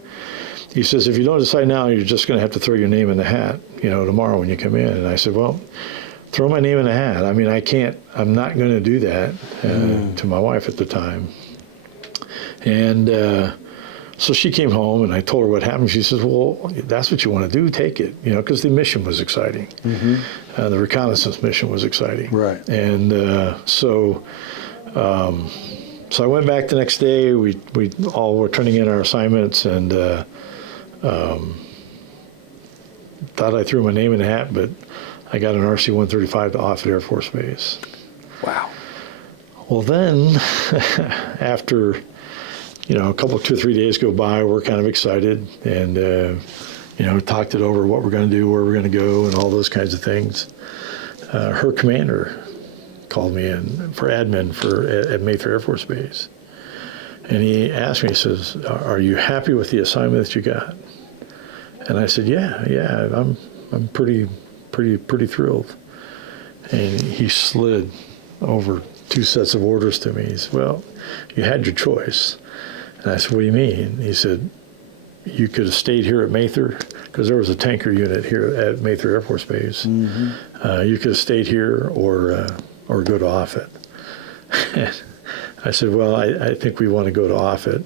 he says, "if you don't decide now, you're just going to have to throw your name in the hat, you know, tomorrow when you come in." And I said, "Well, throw my name in the hat. I mean, I'm not going to do that," to my wife at the time. And so she came home, and I told her what happened. She says, "Well, that's what you want to do. Take it," you know, because the mission was exciting. The reconnaissance mission was exciting. Right. And so I went back the next day. We all were turning in our assignments, and thought I threw my name in the hat, but I got an RC-135 to Offutt Air Force Base. Wow. Well, then, after, you know, 2 or 3 days go by, we're kind of excited, and, you know, talked it over, what we're going to do, where we're going to go, and all those kinds of things. Her commander called me in for admin at Mayfair Air Force Base. And he asked me, he says, "Are you happy with the assignment that you got?" And I said, yeah, I'm pretty thrilled. And he slid over 2 sets of orders to me. He said, "Well, you had your choice." And I said, "What do you mean?" He said, "You could have stayed here at Mather," because there was a tanker unit here at Mather Air Force Base. "You could have stayed here or go to Offutt." I said, "Well, I think we want to go to Offutt."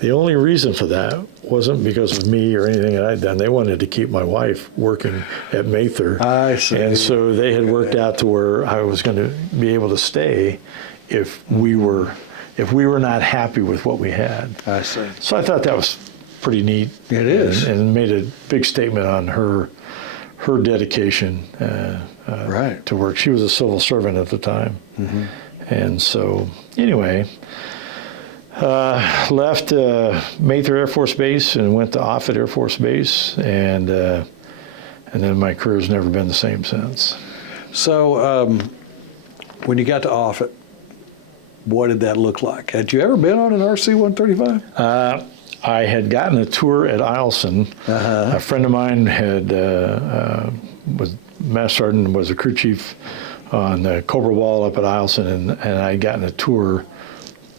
The only reason for that wasn't because of me or anything that I'd done. They wanted to keep my wife working at Mather. I see. And so they had worked out to where I was going to be able to stay if we were not happy with what we had. I see. So I thought that was pretty neat. It is. And made a big statement on her dedication to work. She was a civil servant at the time. And so, anyway, left Mather Air Force Base and went to Offutt Air Force Base, and then my career's never been the same since. So, when you got to Offutt, what did that look like? Had you ever been on an RC-135? I had gotten a tour at Eielson. A friend of mine was Master Sergeant, was a crew chief on the Cobra Wall up at Eielson, and I had gotten a tour.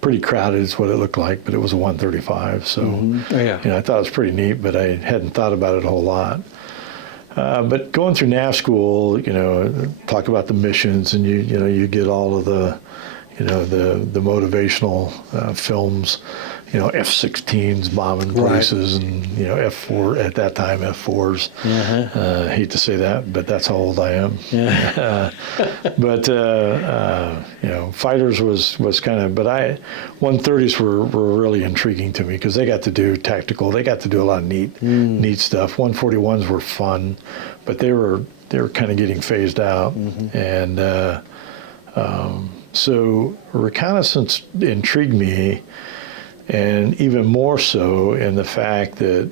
Pretty crowded is what it looked like, but it was a 135. So, you know, I thought it was pretty neat, but I hadn't thought about it a whole lot. But going through nav school, you know, talk about the missions, and you get all of the, you know, the motivational films, you know, F-16s bombing places, and, you know, F-4, at that time, F-4s. Hate to say that, but that's how old I am. But, you know, fighters was kind of, but 130s were really intriguing to me, because they got to do tactical, they got to do a lot of neat stuff. 141s were fun, but they were kind of getting phased out. And so reconnaissance intrigued me, and even more so in the fact that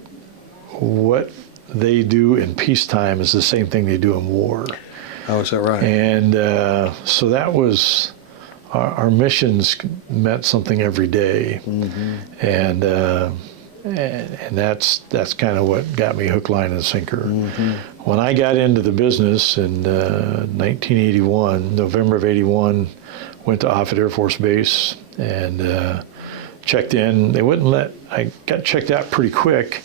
what they do in peacetime is the same thing they do in war. Oh, is that right? And so that was, our missions meant something every day. And that's kind of what got me hook, line, and sinker. When I got into the business in 1981, November of 81, went to Offutt Air Force Base and checked in. They wouldn't I got checked out pretty quick,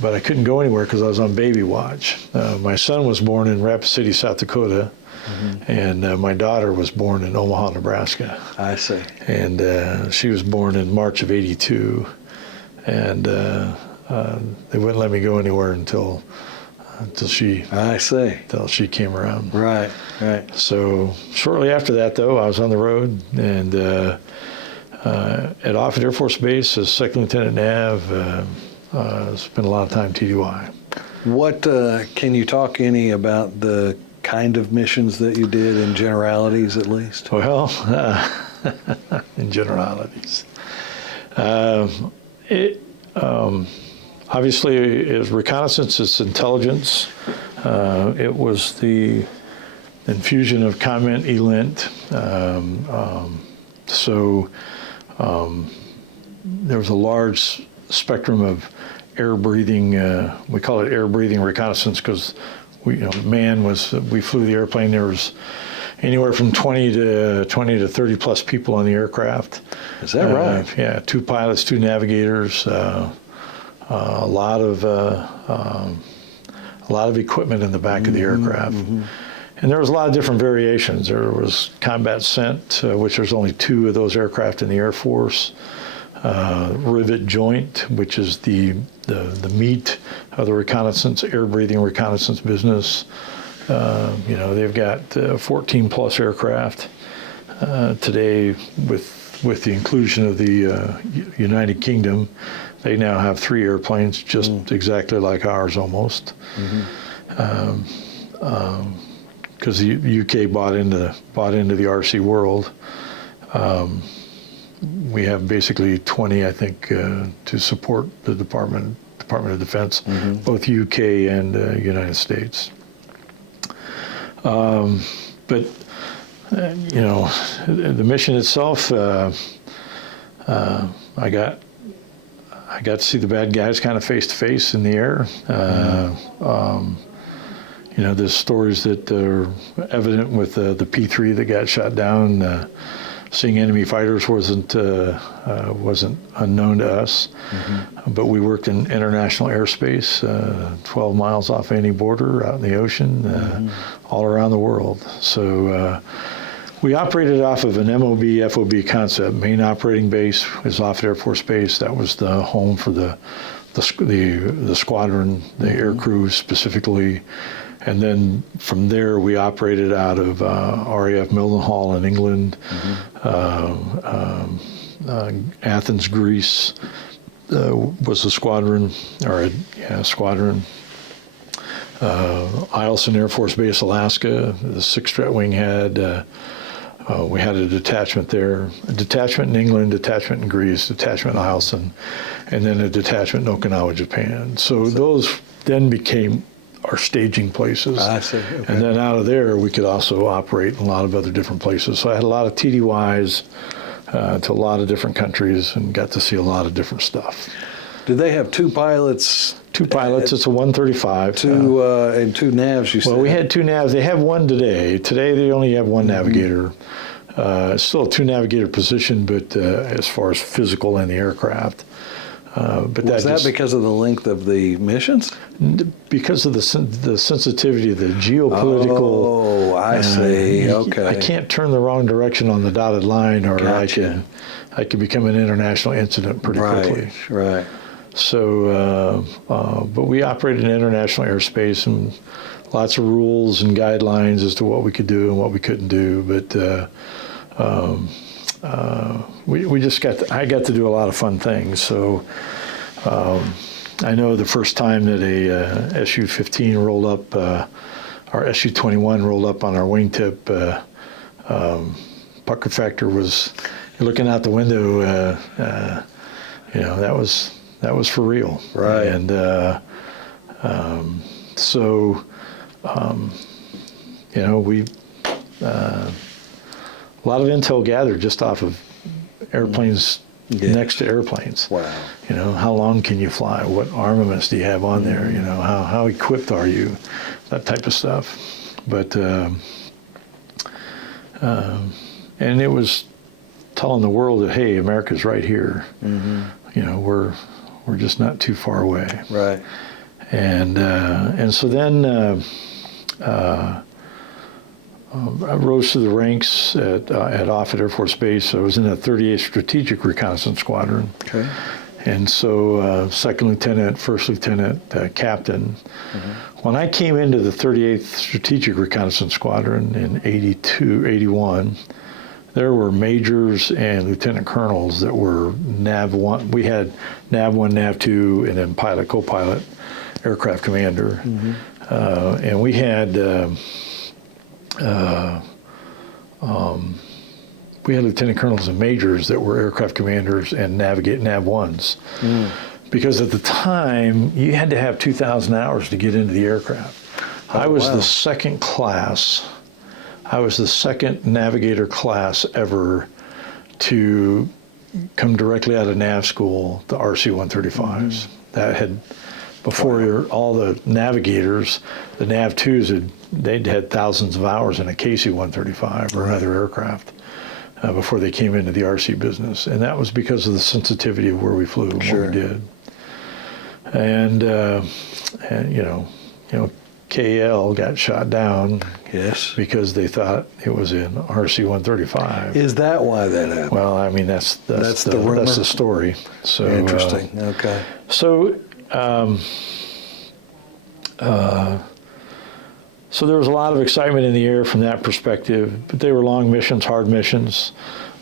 but I couldn't go anywhere because I was on baby watch. My son was born in Rapid City, South Dakota, and my daughter was born in Omaha, Nebraska. I see. And she was born in March of '82, and they wouldn't let me go anywhere until until she I see. came around. Right, right. So shortly after that, though, I was on the road and at Offutt Air Force Base as Second Lieutenant Nav. Spent a lot of time TDY. What can you talk any about the kind of missions that you did in generalities, at least? Well, in generalities, obviously it was reconnaissance, it's intelligence. It was the infusion of comment ELINT. So there was a large spectrum of air breathing. We call it air breathing reconnaissance because we flew the airplane. There was anywhere from 20 to 30 plus people on the aircraft. Is that right? Yeah, 2 pilots, 2 navigators, a lot of equipment in the back of the aircraft. Mm-hmm. And there was a lot of different variations. There was combat scent, which there's only 2 of those aircraft in the Air Force. Rivet joint, which is the meat of the reconnaissance, air breathing reconnaissance business. They've got 14 plus aircraft today. With the inclusion of the United Kingdom, they now have 3 airplanes just exactly like ours almost. Because the UK bought into the RC world. We have basically 20, I think, to support the Department of Defense, both UK and United States. But the mission itself, I got to see the bad guys kind of face to face in the air. There's stories that are evident with the P3 that got shot down. Seeing enemy fighters wasn't unknown to us, but we worked in international airspace, 12 miles off any border, out in the ocean, all around the world. So we operated off of an MOB FOB concept. Main operating base is Offutt Air Force Base. That was the home for the squadron, the air crew specifically. And then from there, we operated out of RAF Mildenhall in England, Athens, Greece was a squadron, squadron. Eielson Air Force Base, Alaska, the 6th Strat Wing had. We had a detachment there, a detachment in England, detachment in Greece, detachment in Eielson, and then a detachment in Okinawa, Japan. So those then became our staging places. I see. Okay. And then out of there, we could also operate in a lot of other different places. So I had a lot of TDYs to a lot of different countries and got to see a lot of different stuff. Did they have 2 pilots? 2 pilots. It's a 135. And 2 navs, you said? Well, we had 2 navs. They have 1 today. Today, they only have 1 navigator. It's still a 2 navigator position, but as far as physical in the aircraft. But was that because of the length of the missions? Because of the sensitivity of the geopolitical. Oh, I see. Okay. I can't turn the wrong direction on the dotted line, or Gotcha. I could become an international incident pretty quickly. Right. So, but we operated in international airspace and lots of rules and guidelines as to what we could do and what we couldn't do. But we just I got to do a lot of fun things. So I know the first time that a Su-15 rolled up, our Su-21 rolled up on our wingtip, pucker factor was, you're looking out the window, that was for real. Right. And we a lot of intel gathered just off of airplanes next to airplanes. Wow. How long can you fly? What armaments do you have on there? How equipped are you? That type of stuff. But and it was telling the world that, hey, America's right here. We're just not too far away. Right. And so then I rose through the ranks at Offutt Air Force Base. I was in a 38th Strategic Reconnaissance Squadron. Okay. And so second lieutenant, first lieutenant, captain. When I came into the 38th Strategic Reconnaissance Squadron in 82, 81, there were majors and lieutenant colonels that were NAV 1. We had NAV 1, NAV 2, and then pilot, co-pilot, aircraft commander. And we had lieutenant colonels and majors that were aircraft commanders and NAV 1s. Because at the time, you had to have 2,000 hours to get into the aircraft. I was the second class. I was the second navigator class ever to come directly out of nav school, the RC-135s. That had, before all the navigators, the NAV 2s, they'd had thousands of hours in a KC-135 or another aircraft before they came into the RC business. And that was because of the sensitivity of where we flew and what we did. And you know, KL got shot down because they thought it was in RC-135. Is that why that happened? Well, I mean, that's the rumor? That's the story. So Interesting. Okay. So there was a lot of excitement in the air from that perspective, but they were long missions, hard missions.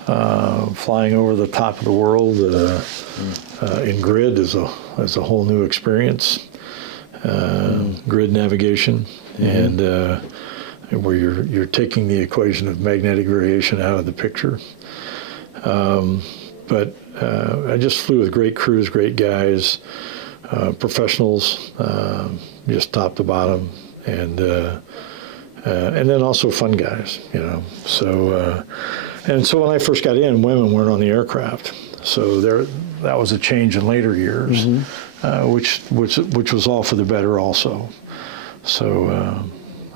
Flying over the top of the world in grid is a whole new experience. Grid navigation, and where you're taking the equation of magnetic variation out of the picture. But I just flew with great crews, great guys, professionals, just top to bottom, and then also fun guys, you know. So when I first got in, women weren't on the aircraft, so that was a change in later years. Which was all for the better also. So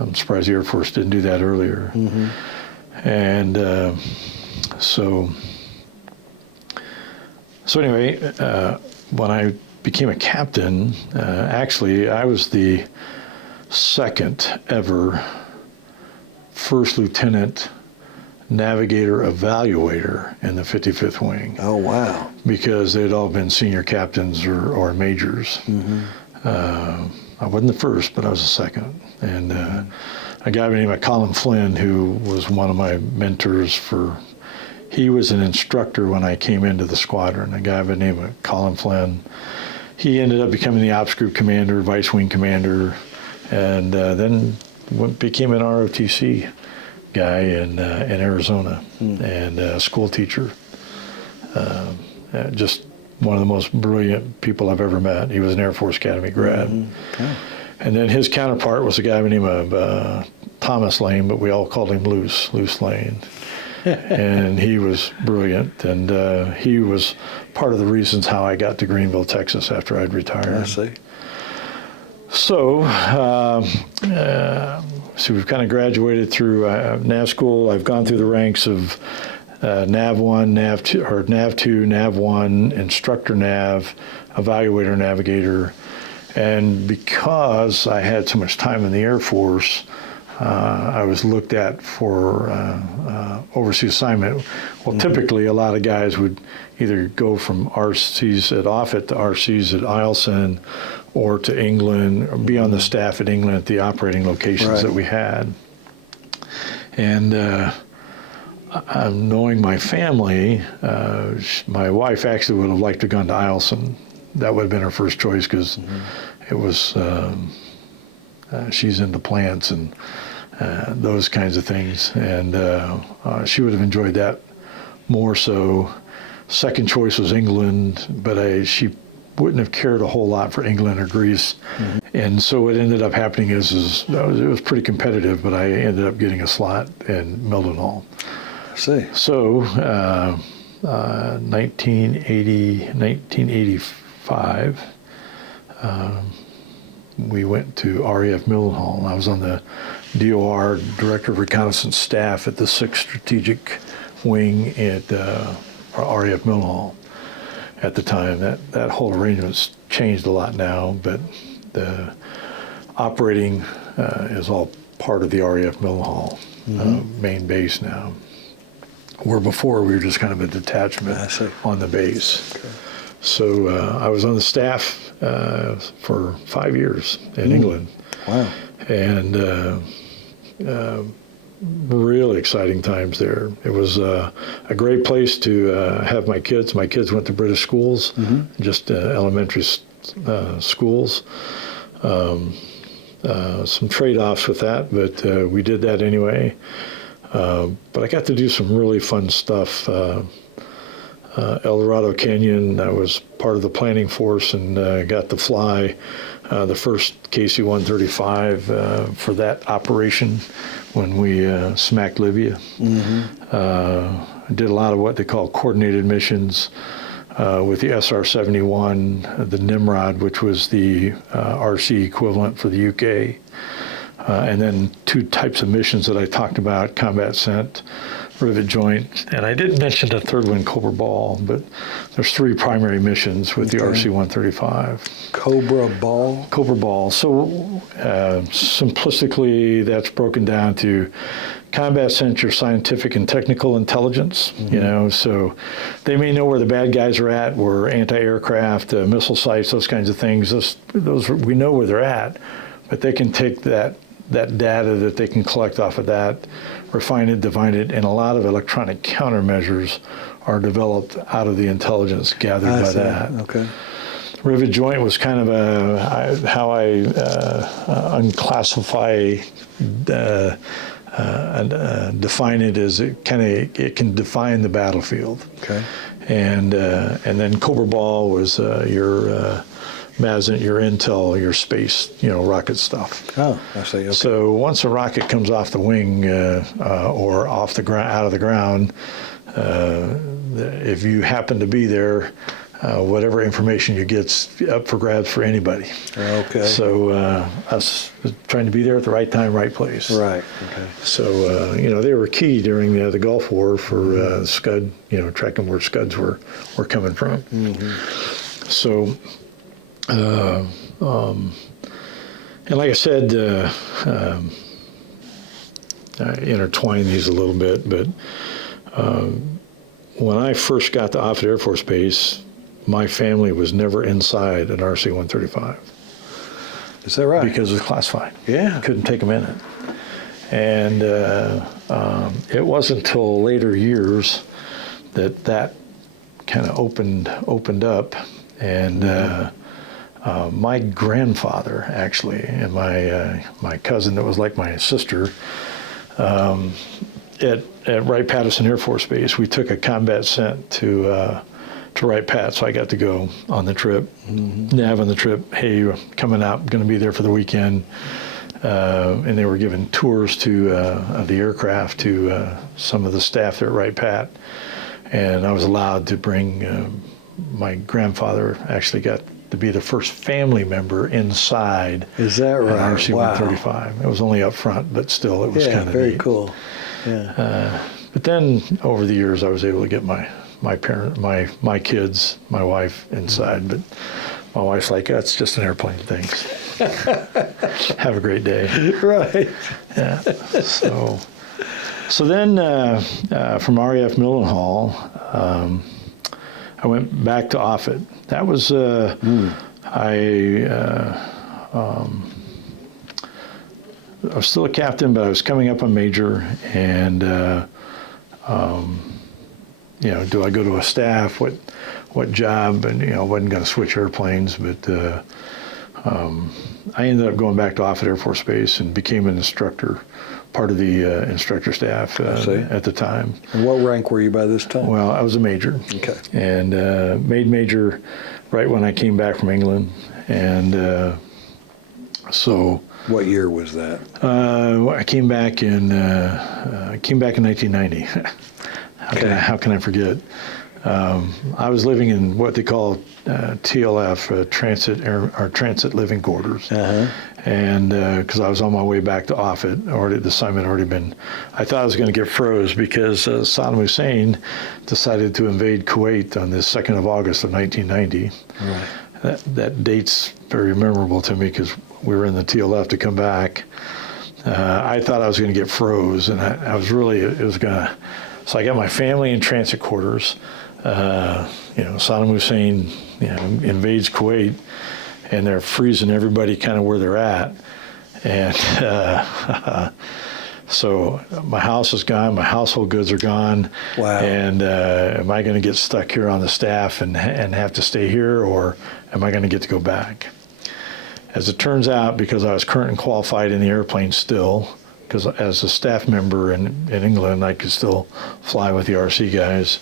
I'm surprised the Air Force didn't do that earlier. And so anyway, when I became a captain, actually I was the second ever first lieutenant navigator evaluator in the 55th Wing. Oh, wow. Because they'd all been senior captains or majors. I wasn't the first, but I was the second. And a guy named Colin Flynn, who was one of my mentors he was an instructor when I came into the squadron, a guy by the name of Colin Flynn. He ended up becoming the ops group commander, vice wing commander, and then became an ROTC guy in Arizona, and a school teacher. Just one of the most brilliant people I've ever met. He was an Air Force Academy grad. And then his counterpart was a guy by the name of Thomas Lane, but we all called him Loose Lane. And he was brilliant, and he was part of the reasons how I got to Greenville, Texas after I'd retired. I see. So, so we've kind of graduated through nav school. I've gone through the ranks of NAV 1, NAV 2, or NAV 2, NAV 1, instructor nav, evaluator navigator. And because I had so much time in the Air Force, I was looked at for overseas assignment. Well, typically a lot of guys would either go from RCs at Offutt to RCs at Eielson, or to England, or be on the staff at England at the operating locations that we had. And knowing my family, my wife actually would have liked to have gone to Eielson. That would have been her first choice, because it was, she's into plants and those kinds of things. And she would have enjoyed that more so. Second choice was England, but she wouldn't have cared a whole lot for England or Greece. And so what ended up happening is it was pretty competitive, but I ended up getting a slot in Mildenhall. I see. So 1985, we went to RAF Mildenhall. I was on the DOR, Director of Reconnaissance Staff, at the 6th Strategic Wing at RAF Mildenhall. At the time, that whole arrangement's changed a lot now, but the operating is all part of the RAF Mildenhall main base now. Where before we were just kind of a detachment on the base. So I was on the staff for 5 years in England. Wow. And really exciting times there. It was a great place to have my kids. My kids went to British schools, just elementary schools. Some trade-offs with that, but we did that anyway. But I got to do some really fun stuff. El Dorado Canyon, I was part of the planning force and got to fly the first KC-135 for that operation when we smacked Libya. I did a lot of what they call coordinated missions with the SR-71, the Nimrod, which was the RC equivalent for the UK. And then two types of missions that I talked about, combat sent, rivet joint, and I didn't mention the third one, Cobra Ball, but there's three primary missions with the RC-135. Cobra Ball? Cobra Ball. So simplistically, that's broken down to combat sent, your scientific and technical intelligence, you know, so they may know where the bad guys are at, where anti-aircraft, missile sites, those kinds of things, those we know where they're at, but they can take that data that they can collect off of that, refine it, divine it, and a lot of electronic countermeasures are developed out of the intelligence gathered by that. Okay. Rivet joint was kind of how I unclassify, define it as it can define the battlefield. Okay. And then Cobra Ball was your MASNT, your intel, your space, rocket stuff. Oh, I see. Okay. So once a rocket comes off the wing or off the ground, out of the ground, if you happen to be there, whatever information you get's up for grabs for anybody. Okay. So us trying to be there at the right time, right place. Right. Okay. So they were key during the Gulf War for Scud, tracking where Scuds were coming from. So. And like I said, I intertwine these a little bit, but when I first got to Offutt Air Force Base, my family was never inside an RC-135. Is that right? Because it was classified. Yeah. Couldn't take them in it. And it wasn't until later years that kind of opened up, and my grandfather, actually, and my cousin that was like my sister, at Wright-Patterson Air Force Base, we took a combat sent to Wright-Pat, so I got to go on the trip, nav on the trip. Hey, you're coming out, going to be there for the weekend, and they were giving tours to the aircraft to some of the staff there at Wright-Pat, and I was allowed to bring my grandfather. Actually got to be the first family member inside. Is that right? An RC-135. Wow. It was only up front, but still, it was kind of very neat. Cool. Yeah. But then over the years, I was able to get my kids, my wife inside. But my wife's like, "That's just an airplane. Thanks. Have a great day." Right. Yeah. So then from RAF Mildenhall, I went back to Offutt. That was I was still a captain, but I was coming up on major, and do I go to a staff? What job? And I wasn't going to switch airplanes, but I ended up going back to Offutt Air Force Base and became an instructor, part of the instructor staff at the time. And what rank were you by this time? Well, I was a major. Okay. And made major right when I came back from England, and so. What year was that? I came back in 1990. How can I forget? I was living in what they call TLF, transit living quarters, and because I was on my way back to Offutt, the assignment had already been. I thought I was going to get froze because Saddam Hussein decided to invade Kuwait on the 2nd of August of 1990. Right. That date's very memorable to me because we were in the TLF to come back. I thought I was going to get froze, and I was really, it was going to. So I got my family in transit quarters. Saddam Hussein, invades Kuwait, and they're freezing everybody kind of where they're at. And so my house is gone, my household goods are gone. Wow. And am I going to get stuck here on the staff and have to stay here, or am I going to get to go back? As it turns out, because I was current and qualified in the airplane still, because as a staff member in England, I could still fly with the RC guys.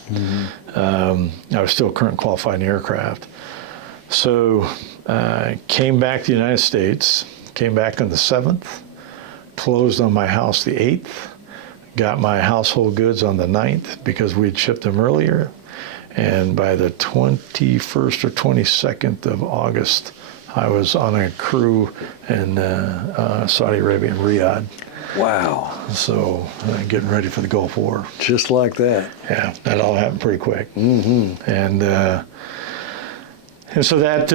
I was still current and qualified in the aircraft. So came back to the United States, came back on the 7th, closed on my house the 8th, got my household goods on the 9th because we'd shipped them earlier. And by the 21st or 22nd of August, I was on a crew in Saudi Arabia, in Riyadh. Wow. So getting ready for the Gulf War. Just like that. Yeah, that all happened pretty quick. Mm-hmm. And so that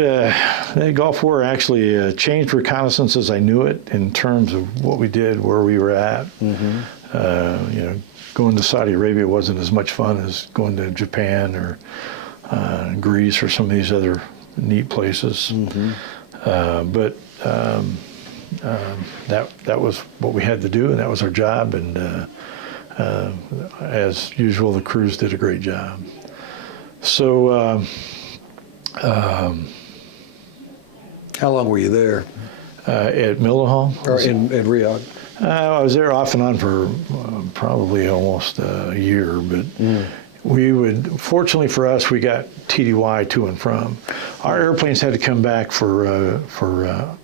Gulf War actually changed reconnaissance as I knew it in terms of what we did, where we were at. Going to Saudi Arabia wasn't as much fun as going to Japan or Greece or some of these other neat places. But that was what we had to do, and that was our job. And as usual, the crews did a great job. So. How long were you there? At Mildenhall? Or in Riyadh? I was there off and on for probably almost a year, but fortunately for us, we got TDY to and from. Our airplanes had to come back for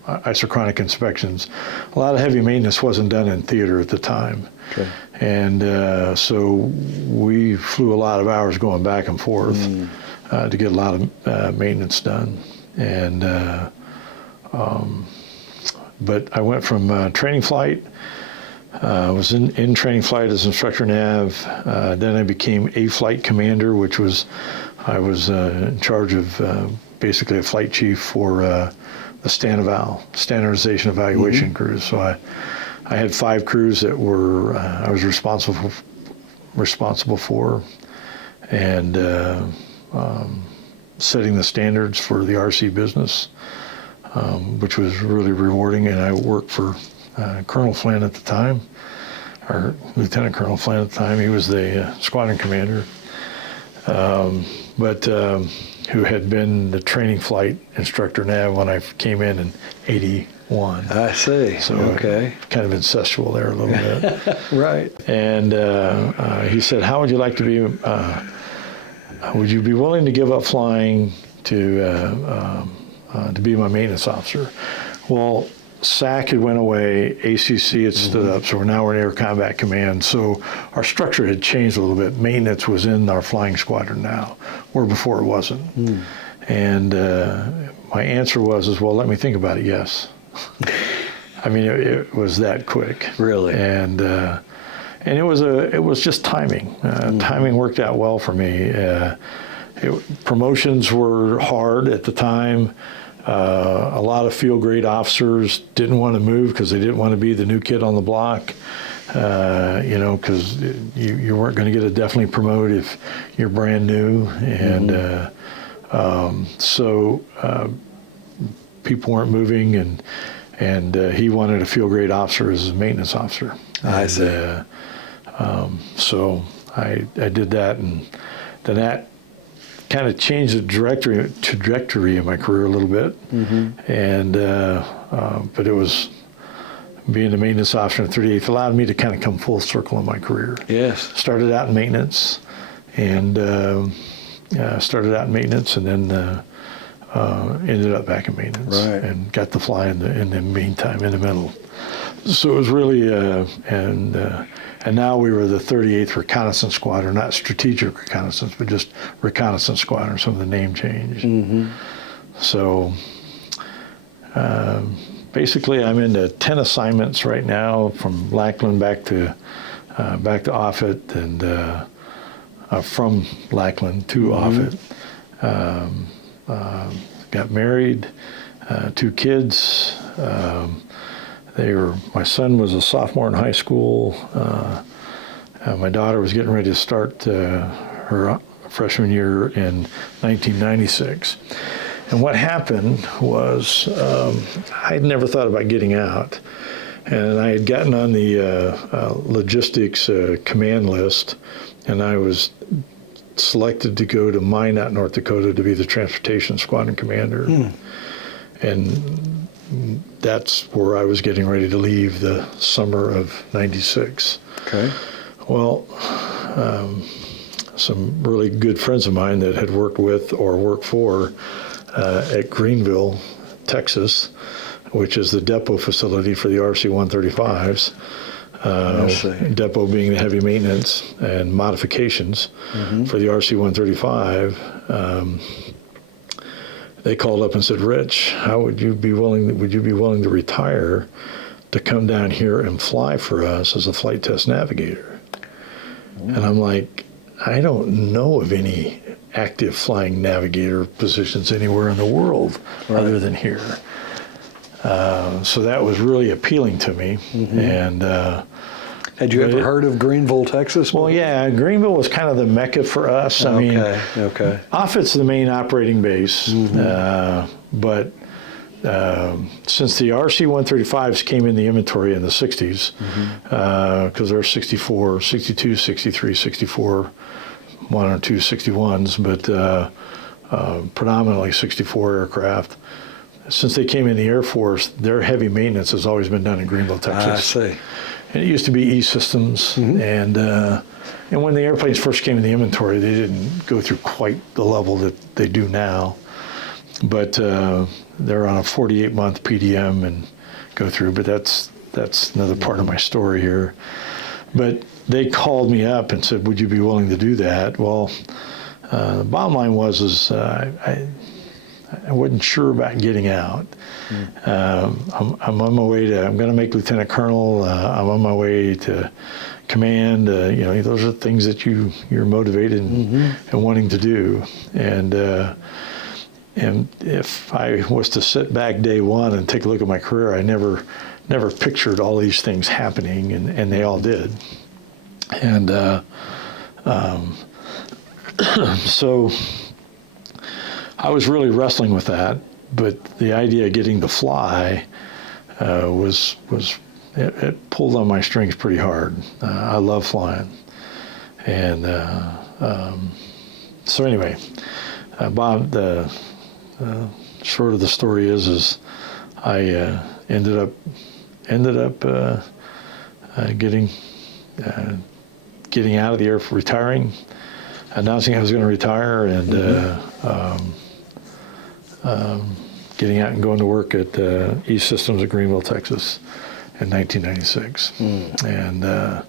isochronic inspections. A lot of heavy maintenance wasn't done in theater at the time. Okay. And so we flew a lot of hours going back and forth to get a lot of maintenance done. And but I went from training flight. I was in training flight as instructor nav. Then I became a flight commander, I was in charge of basically a flight chief for the standardization evaluation crews. So I had 5 crews that I was responsible for, and setting the standards for the RC business, which was really rewarding. And I worked for Colonel Flynn at the time, or Lieutenant Colonel Flynn at the time. He was the squadron commander, but who had been the training flight instructor nav when I came in '81. I see. So okay. Kind of incestual there a little bit. Right. And he said, "How would you like to be? Would you be willing to give up flying to be my maintenance officer?" Well, SAC had went away, ACC had stood up, so we're in Air Combat Command. So our structure had changed a little bit. Maintenance was in our flying squadron now, where before it wasn't. And my answer was, well, let me think about it, yes. I mean, it was that quick. Really? And it was just timing. Timing worked out well for me. Promotions were hard at the time. A lot of field grade officers didn't want to move because they didn't want to be the new kid on the block, because you weren't going to get a definitely promote if you're brand new. And so people weren't moving, and he wanted a field grade officer as his maintenance officer. I see. So I did that, and then that kind of changed the trajectory of my career a little bit. And but it was being the maintenance officer in 38th allowed me to kind of come full circle in my career. Yes. Started out in maintenance, and and then ended up back in maintenance. Right. And got to fly in the meantime in the middle. So it was really and now we were the 38th Reconnaissance Squadron, not strategic reconnaissance, but just reconnaissance squadron. Some of the name changed. So basically, I'm into 10 assignments right now, from Lackland back to Offutt, and from Lackland to Offutt. Got married, 2 kids. My son was a sophomore in high school. My daughter was getting ready to start her freshman year in 1996. And what happened was I'd never thought about getting out. And I had gotten on the logistics command list, and I was selected to go to Minot, North Dakota to be the transportation squadron commander. And that's where I was getting ready to leave the summer of 96. Okay. Well, some really good friends of mine that had worked with or worked for at Greenville, Texas, which is the depot facility for the RC-135s. Depot being the heavy maintenance and modifications for the RC-135. They called up and said, "Rich, how would you be willing to retire to come down here and fly for us as a flight test navigator?" And I'm like, I don't know of any active flying navigator positions anywhere in the world other than here. So that was really appealing to me. And had you ever heard of Greenville, Texas? Well, yeah, Greenville was kind of the mecca for us. I mean, Offutt's the main operating base, but since the RC-135s came in the inventory in the 60s, because there are 64, 62, 63, 64, one or two 61s, but predominantly 64 aircraft. Since they came in the Air Force, their heavy maintenance has always been done in Greenville, Texas. I see. And it used to be E-Systems, and when the airplanes first came in the inventory, they didn't go through quite the level that they do now. But they're on a 48-month PDM and go through. But that's another part of my story here. But they called me up and said, "Would you be willing to do that?" Well, the bottom line was I wasn't sure about getting out. I'm on my way to, I'm going to make lieutenant colonel. I'm on my way to command. Those are things that you're motivated and wanting to do. And if I was to sit back day one and take a look at my career, I never pictured all these things happening, and they all did. And so I was really wrestling with that, but the idea of getting to fly it pulled on my strings pretty hard. I love flying, and so anyway, Bob, the short of the story is I ended up getting out of the Air Force, retiring, announcing I was going to retire, and getting out and going to work at E-Systems at Greenville, Texas in 1996. And that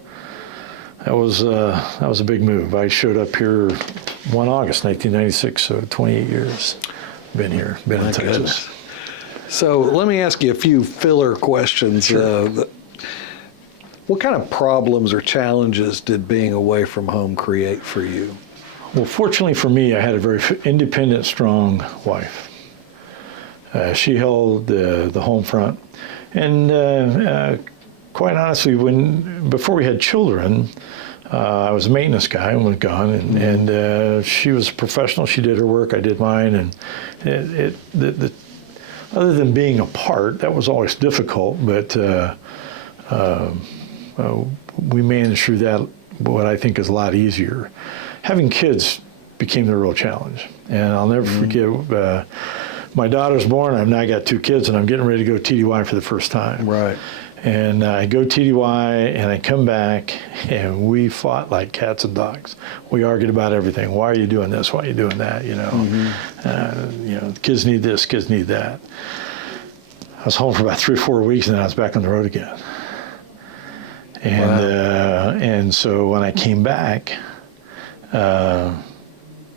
was a big move. I showed up here 1 August 1996, so 28 years been here, been in Texas. Goodness. So let me ask you a few filler questions. Sure. What kind of problems or challenges did being away from home create for you? Well, fortunately for me, I had a very independent, strong wife. She held the home front, and quite honestly, before we had children, I was a maintenance guy and was gone, and she was a professional. She did her work, I did mine, and other than being apart, that was always difficult, but we managed through that, what I think is a lot easier. Having kids became the real challenge, and I'll never forget. My daughter's born. I've now got 2 kids, and I'm getting ready to go TDY for the first time. Right. And I go TDY, and I come back, and we fought like cats and dogs. We argued about everything. Why are you doing this? Why are you doing that? Kids need this, kids need that. I was home for about 3 or 4 weeks, and then I was back on the road again. And and so when I came back, all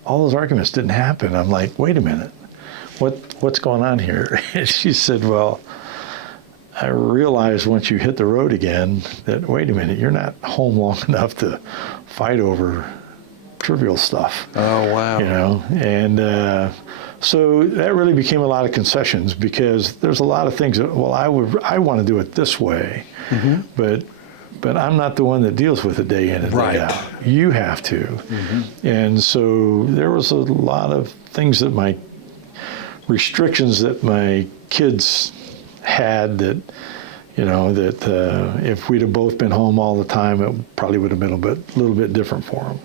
those arguments didn't happen. I'm like, wait a minute. What's going on here? And she said, well, I realized once you hit the road again that, wait a minute, you're not home long enough to fight over trivial stuff. Oh, wow. And so that really became a lot of concessions, because there's a lot of things that, well, I want to do it this way, but but I'm not the one that deals with it day in and Right. day out. You have to. And so there was a lot of things that restrictions that my kids had that, if we'd have both been home all the time, it probably would have been a little bit different for them.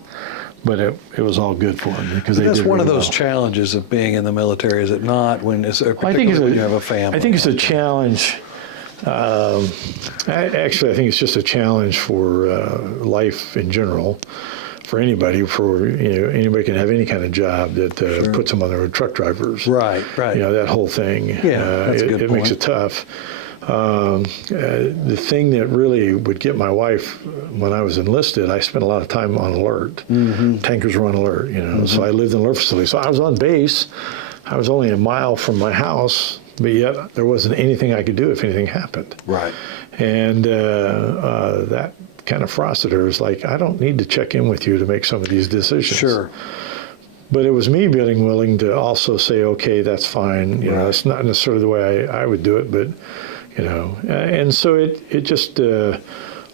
But it was all good for them because That's did one of really those well. challenges of being in the military, is it not? When particularly when you have a family. I think it's a challenge. Actually, I think it's just a challenge for life in general, for anybody. Anybody can have any kind of job that puts them on the road. Truck drivers, Right. that whole thing. Yeah, that's a good it point. makes it tough. The thing that really would get my wife, when I was enlisted, I spent a lot of time on alert. Tankers were on alert, so I lived in an alert facility. So I was on base. I was only a mile from my house, but yet there wasn't anything I could do if anything happened. Right. And that kind of frosted her. It's like, I don't need to check in with you to make some of these decisions. Sure. But it was me being willing to also say, okay, that's fine. It's not necessarily the way I would do it, but and so it just a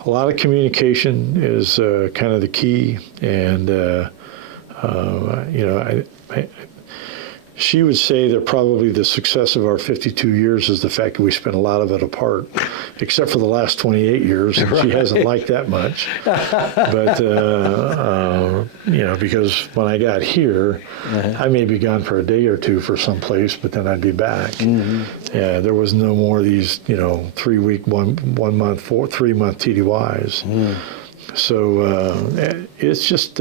lot of communication is kind of the key, and she would say that probably the success of our 52 years is the fact that we spent a lot of it apart, except for the last 28 years, and she hasn't liked that much. But, because when I got here, I may be gone for a day or two for some place, but then I'd be back. Yeah, there was no more of these, 3 week, 1 month, 3 month TDYs. So it's just...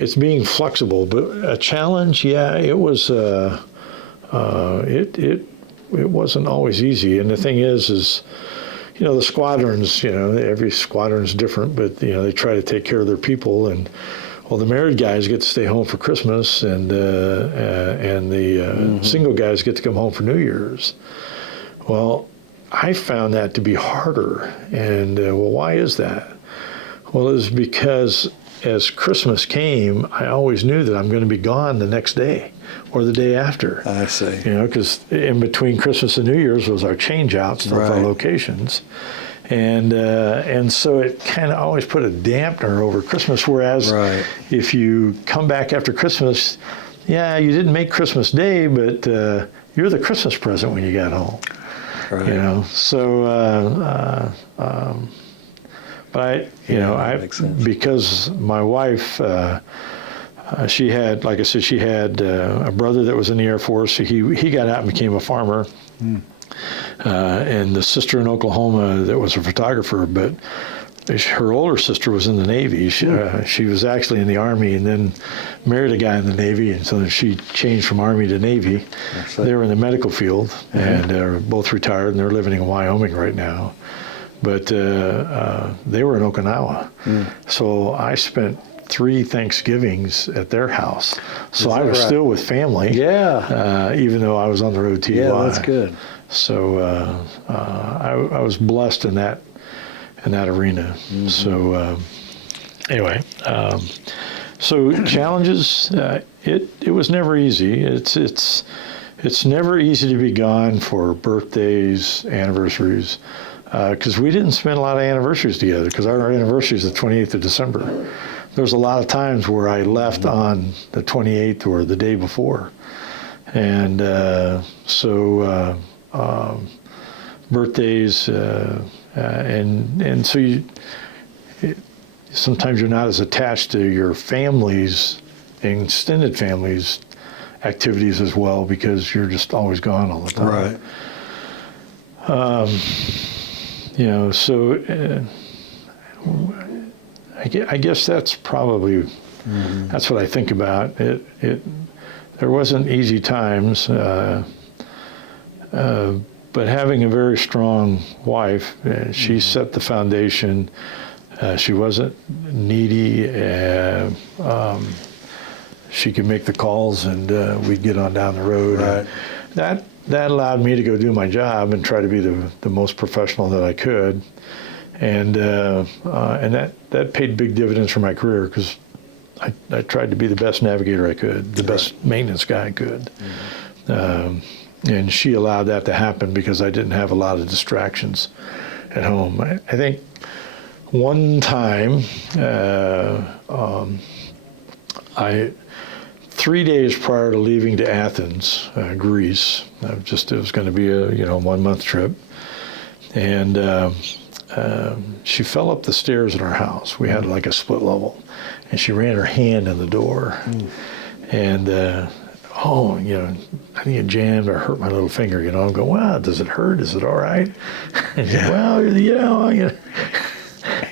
it's being flexible, but a challenge. Yeah, it was. It wasn't always easy. And the thing is, the squadrons. Every squadron's different, but they try to take care of their people. And the married guys get to stay home for Christmas, and the single guys get to come home for New Year's. Well, I found that to be harder. And why is that? Well, it was because as Christmas came, I always knew that I'm going to be gone the next day or the day after. I see. Because in between Christmas and New Year's was our change-outs of our locations. And so it kind of always put a dampener over Christmas, whereas if you come back after Christmas, you didn't make Christmas Day, but you're the Christmas present when you got home. Right. But makes sense. because my wife, she had, like I said, she had a brother that was in the Air Force. He got out and became a farmer, and the sister in Oklahoma that was a photographer. But her older sister was in the Navy. She was actually in the Army, and then married a guy in the Navy, and so she changed from Army to Navy. They were in the medical field, and they're both retired, and they're living in Wyoming right now. But they were in Okinawa. So I spent 3 Thanksgivings at their house. So I was still with family. Yeah. Even though I was on the road TDY. Yeah, that's good. So I was blessed in that arena. So anyway, so challenges. It was never easy. It's never easy to be gone for birthdays, anniversaries. Because we didn't spend a lot of anniversaries together, because our anniversary is the 28th of December. There's a lot of times where I left on the 28th or the day before. And birthdays, and so sometimes you're not as attached to your family's, extended family's activities as well, because you're just always gone all the time. Right. So I guess that's probably that's what I think about. There wasn't easy times, but having a very strong wife, she set the foundation. She wasn't needy. She could make the calls, and we'd get on down the road. Right. That allowed me to go do my job and try to be the most professional that I could, and that paid big dividends for my career, because I tried to be the best navigator I could, the best maintenance guy I could, and she allowed that to happen because I didn't have a lot of distractions at home. I think one time, 3 days prior to leaving to Athens, Greece, it was going to be a 1 month trip, and she fell up the stairs in our house. We had like a split level, and she ran her hand in the door, and I think it jammed or hurt my little finger. I'm going, wow, does it hurt? Is it all right? And well,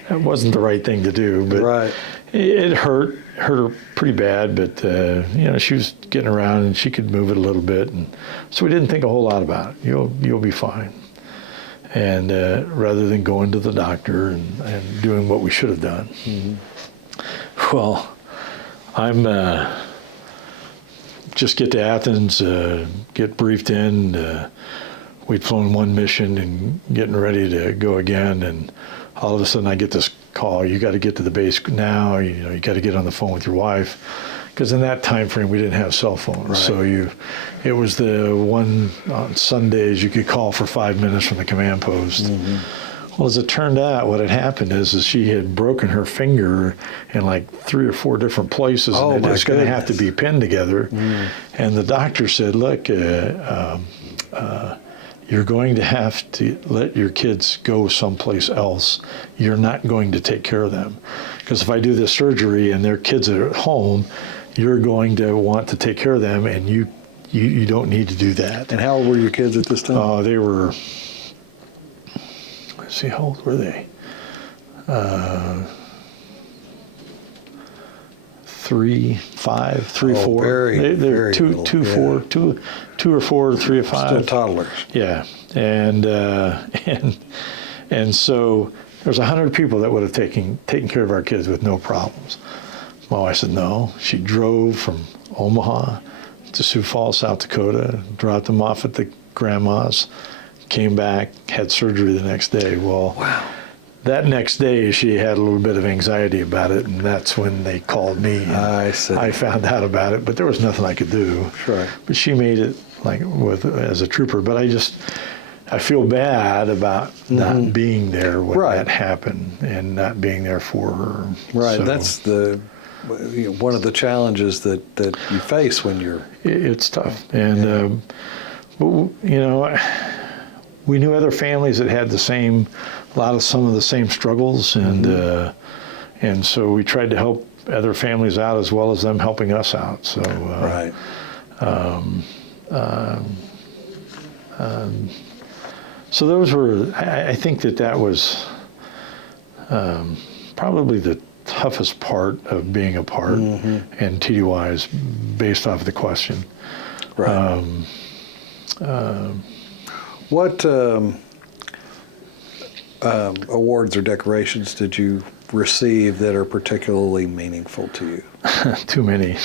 that wasn't the right thing to do, but Right. it hurt her pretty bad. But she was getting around and she could move it a little bit, and so we didn't think a whole lot about it. You'll be fine. And rather than going to the doctor and doing what we should have done, well, I'm just get to Athens, get briefed in. We'd flown one mission and getting ready to go again, and all of a sudden I get this call: you got to get to the base now. You got to get on the phone with your wife, because in that time frame we didn't have cell phones. Right. So it was the one on Sundays you could call for 5 minutes from the command post. Well, as it turned out, what had happened is she had broken her finger in like 3 or 4 different places, Oh, and my it was going to have to goodness. be pinned together. And the doctor said, look, you're going to have to let your kids go someplace else. You're not going to take care of them. Because if I do this surgery and their kids are at home, you're going to want to take care of them, and you don't need to do that. And how old were your kids at this time? They were, let's see, how old were they? 3, 5, 3, Oh, 4. very, They're very little, 2, yeah. 4, 2 or 4, 3 or 5. Still toddlers. Yeah, and so there's 100 people that would have taken care of our kids with no problems. My wife said no. She drove from Omaha to Sioux Falls, South Dakota, dropped them off at the grandma's, came back, had surgery the next day. Well, Wow. that next day she had a little bit of anxiety about it, and that's when they called me. And I see. I found out about it, but there was nothing I could do. Sure. But she made it as a trooper. But I feel bad about not being there when Right. that happened and not being there for her. Right. So That's one of the challenges that you face when you're. it's tough. And but we knew other families that had some of the same struggles, and so we tried to help other families out as well as them helping us out. So Right. So those were, I think that was probably the toughest part of being a part, and TDY is based off of the question. Right. What awards or decorations did you receive that are particularly meaningful to you? Too many.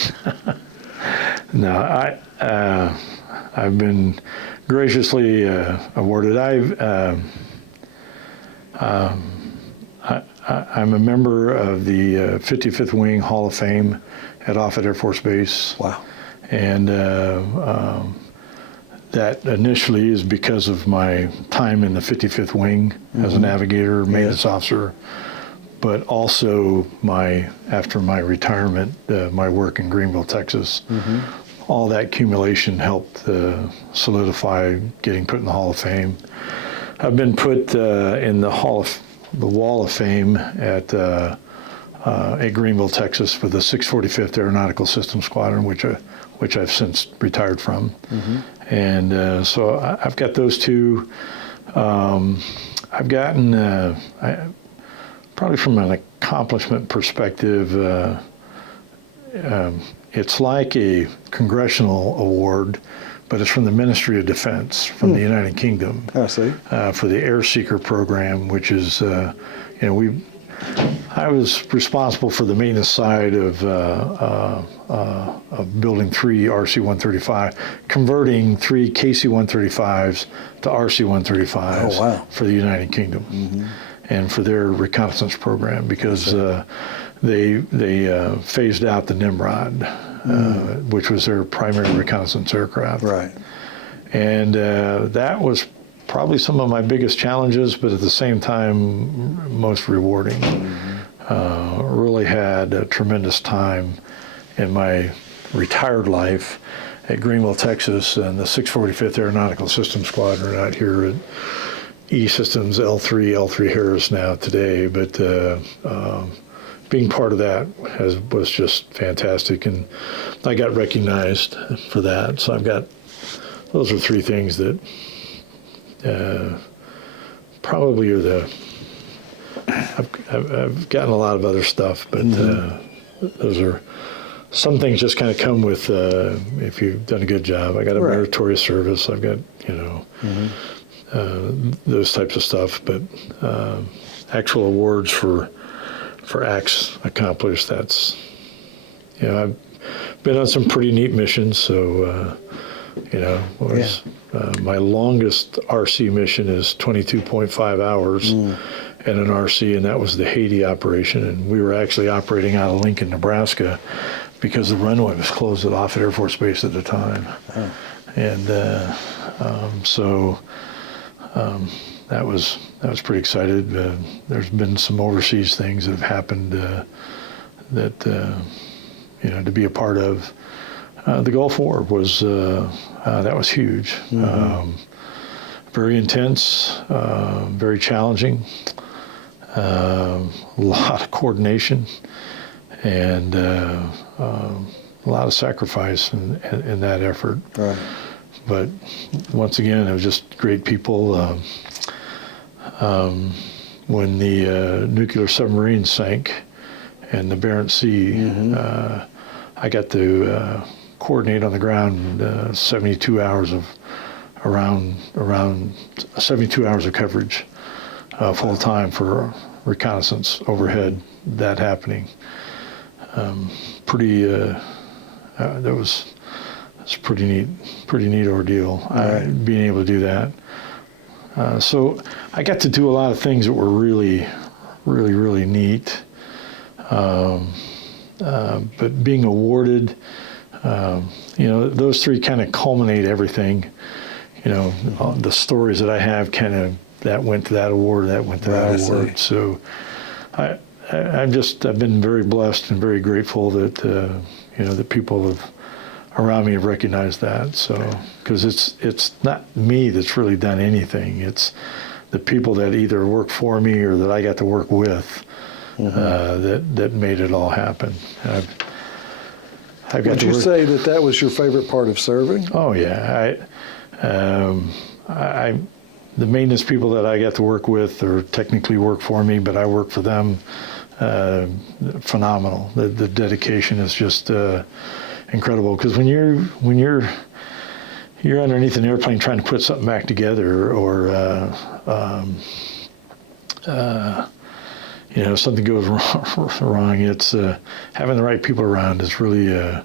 No, I've been graciously awarded. I'm a member of the 55th Wing Hall of Fame at Offutt Air Force Base. Wow. And that initially is because of my time in the 55th Wing as a navigator, maintenance officer, but also after my retirement, my work in Greenville, Texas. All that accumulation helped solidify getting put in the Hall of Fame. I've been put in the Wall of Fame at Greenville, Texas, for the 645th Aeronautical Systems Squadron, which I've since retired from. And so I've got those two. I've gotten, probably from an accomplishment perspective, it's like a congressional award, but it's from the Ministry of Defense, from the United Kingdom. I see. For the Air Seeker program, which is, I was responsible for the maintenance side of building 3 RC-135, converting 3 KC-135s to RC-135s Oh, wow. for the United Kingdom, and for their reconnaissance program, because they phased out the Nimrod, which was their primary reconnaissance aircraft. Right. And that was probably some of my biggest challenges, but at the same time, most rewarding. Really had a tremendous time in my retired life at Greenville, Texas, and the 645th Aeronautical Systems Squadron out here at E Systems L3 Harris now today. But being part of that was just fantastic, and I got recognized for that. So those are three things that probably are I've gotten a lot of other stuff, but those are some things just kind of come with if you've done a good job. I got a meritorious service. I've got those types of stuff, but actual awards for acts accomplished. That's I've been on some pretty neat missions. So my longest RC mission is 22.5 hours. In an RC, and that was the Haiti operation, and we were actually operating out of Lincoln, Nebraska, because the runway was closed at Offutt Air Force Base at the time. And so that was pretty excited. There's been some overseas things that have happened that to be a part of. The Gulf War was that was huge. Very intense, very challenging. A lot of coordination and a lot of sacrifice in that effort. Right. But once again, it was just great people. When the nuclear submarine sank in the Barents Sea, I got to coordinate on the ground 72 hours of around 72 hours of coverage full time for reconnaissance overhead. That happening, that was pretty neat ordeal. Being able to do that. So I got to do a lot of things that were really neat. But being awarded, those three kind of culminate everything. The stories that I have that went to that award, that went to that award. So I've been very blessed and very grateful that that people around me have recognized that. So because it's not me that's really done anything. It's the people that either work for me or that I got to work with that made it all happen. Would you say that was your favorite part of serving? Oh yeah, the maintenance people that I got to work with or technically work for me, but I work for them. Phenomenal. The dedication is just incredible. Because when you're underneath an airplane trying to put something back together, or something goes wrong, it's having the right people around is really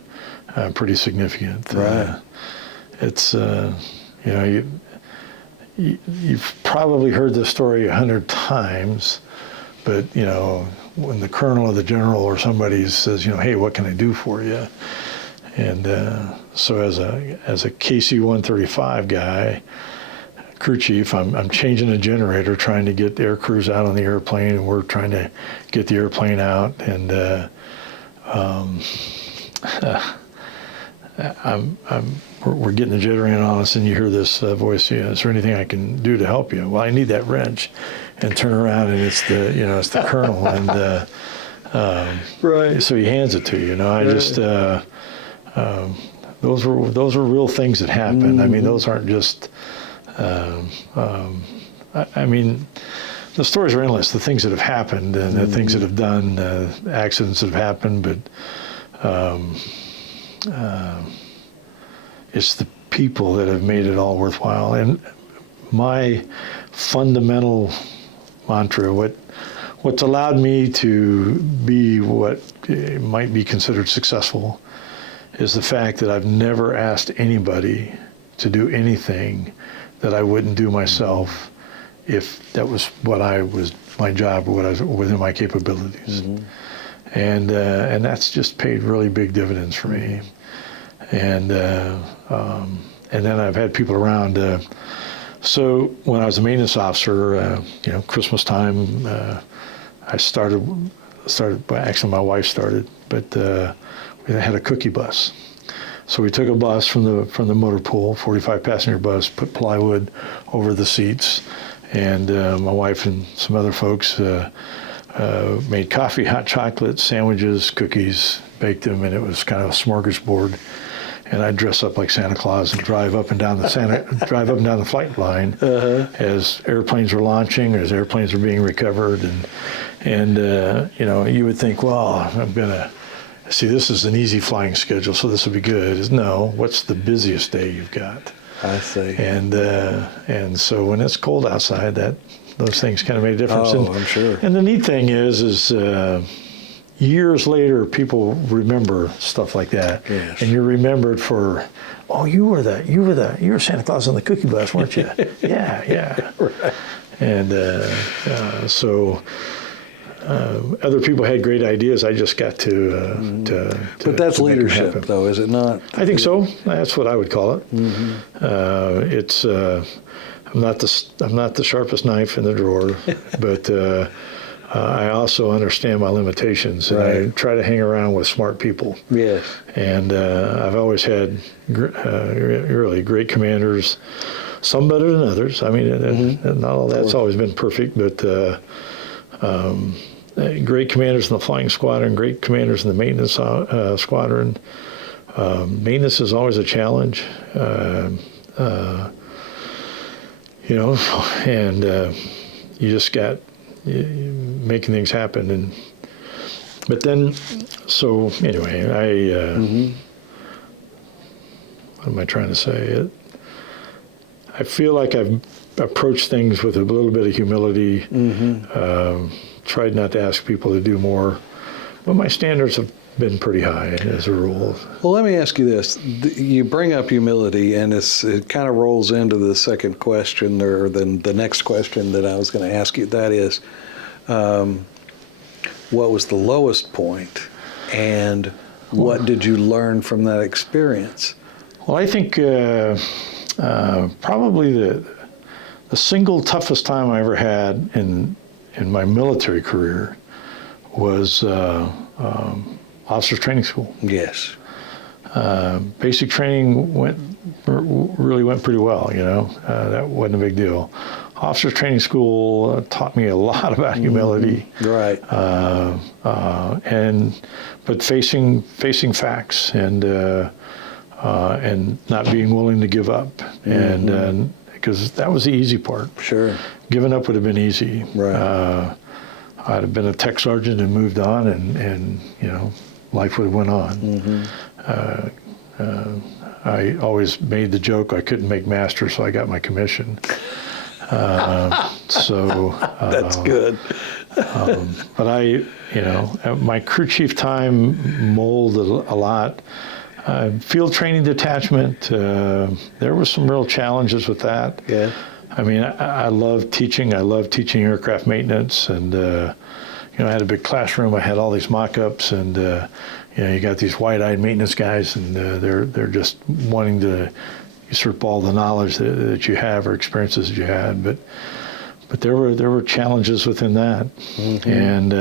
pretty significant. Right. It's you've probably heard this story 100 times, but when the colonel or the general or somebody says, hey, what can I do for you? And so as a KC-135 guy, crew chief, I'm changing a generator, trying to get air crews out on the airplane, and we're trying to get the airplane out, and we're getting the generator on us, and you hear this voice, is there anything I can do to help you? Well, I need that wrench, and turn around, and it's the colonel, and right. So he hands it to you. I just those were real things that happened. I mean, those aren't just. I mean, the stories are endless. The things that have happened and the things that have done, accidents that have happened, but. It's the people that have made it all worthwhile. And my fundamental mantra, what's allowed me to be what might be considered successful, is the fact that I've never asked anybody to do anything that I wouldn't do myself if that was my job or what I was within my capabilities. And that's just paid really big dividends for me. And then I've had people around. So when I was a maintenance officer, Christmas time, I started. Actually, my wife started, but we had a cookie bus. So we took a bus from the motor pool, 45 passenger bus, put plywood over the seats, and my wife and some other folks made coffee, hot chocolate, sandwiches, cookies, baked them, and it was kind of a smorgasbord. And I'd dress up like Santa Claus and drive up and down the flight line as airplanes were launching, as airplanes were being recovered, and you would think, well, I'm gonna see, this is an easy flying schedule, so this will be good. No, what's the busiest day you've got? I see. And so when it's cold outside, those things kind of made a difference. Oh, I'm sure. And the neat thing is years later, people remember stuff like that. Yes. And you're remembered for, oh, you were Santa Claus on the cookie bus, weren't you? Yeah. Right. And so other people had great ideas. I just got to But that's to make them leadership, happen. though, is it not? I think so. That's what I would call it. It's I'm not the sharpest knife in the drawer, but I also understand my limitations, and I try to hang around with smart people. Yes. And I've always had really great commanders, some better than others. I mean, not all that's always been perfect, but great commanders in the flying squadron, great commanders in the maintenance squadron. Maintenance is always a challenge, and you just got making things happen. But then, so anyway, what am I trying to say? I feel like I've approached things with a little bit of humility. Tried not to ask people to do more, but my standards have been pretty high as a rule. Well, let me ask you this. You bring up humility, and it kind of rolls into the second question, or the next question that I was going to ask you. That is, what was the lowest point, and what did you learn from that experience? Well, I think probably the single toughest time I ever had in my military career was officers training school. Yes. Basic training really went pretty well. That wasn't a big deal. Officers training school taught me a lot about humility. Right. But facing facts and not being willing to give up, and because that was the easy part. Sure. Giving up would have been easy. Right. I'd have been a tech sergeant and moved on, and life would have went on. I always made the joke I couldn't make master, so I got my commission. That's good. But my crew chief time molded a lot. Field training detachment, there were some real challenges with that. Yeah. I mean, I love teaching. I love teaching aircraft maintenance, and I had a big classroom. I had all these mock-ups, and you got these wide-eyed maintenance guys, and they're just wanting to usurp all the knowledge that you have or experiences that you had. But there were challenges within that, and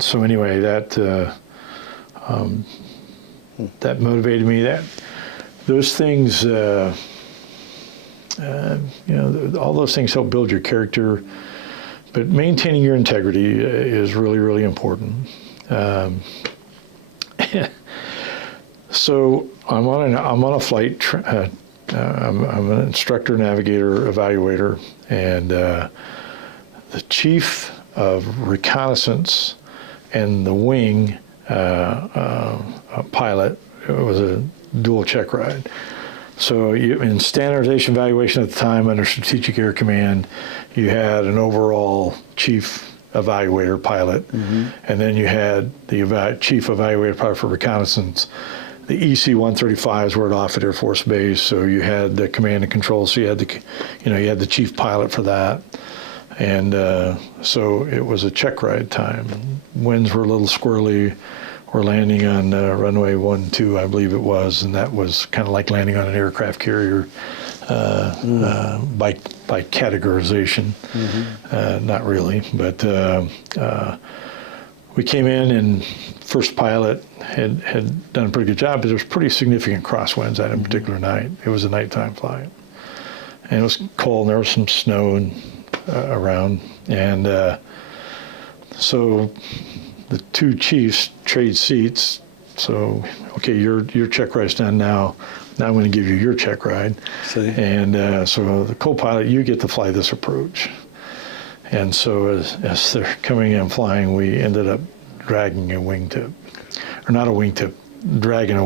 so anyway, that motivated me. Those things. All those things help build your character, but maintaining your integrity is really, really important. So I'm on a flight. I'm an instructor, navigator, evaluator, and the chief of reconnaissance and the wing pilot. It was a dual check ride. So in standardization evaluation at the time under Strategic Air Command, you had an overall chief evaluator pilot, and then you had the chief evaluator pilot for reconnaissance. The EC-135s were at Offutt Air Force Base, so you had the command and control. So you had the chief pilot for that, and so it was a check ride time. Winds were a little squirrely. were landing on runway 12, I believe it was, and that was kind of like landing on an aircraft carrier by categorization. Not really, but we came in, and first pilot had done a pretty good job, but there was pretty significant crosswinds that particular night. It was a nighttime flight, and it was cold, and there was some snow around, and so the two chiefs trade seats. So, okay, your check ride's done now. Now I'm going to give you your check ride. See? And so the co-pilot, you get to fly this approach. And so as they're coming in flying, we ended up dragging a wingtip, or not a wingtip, dragging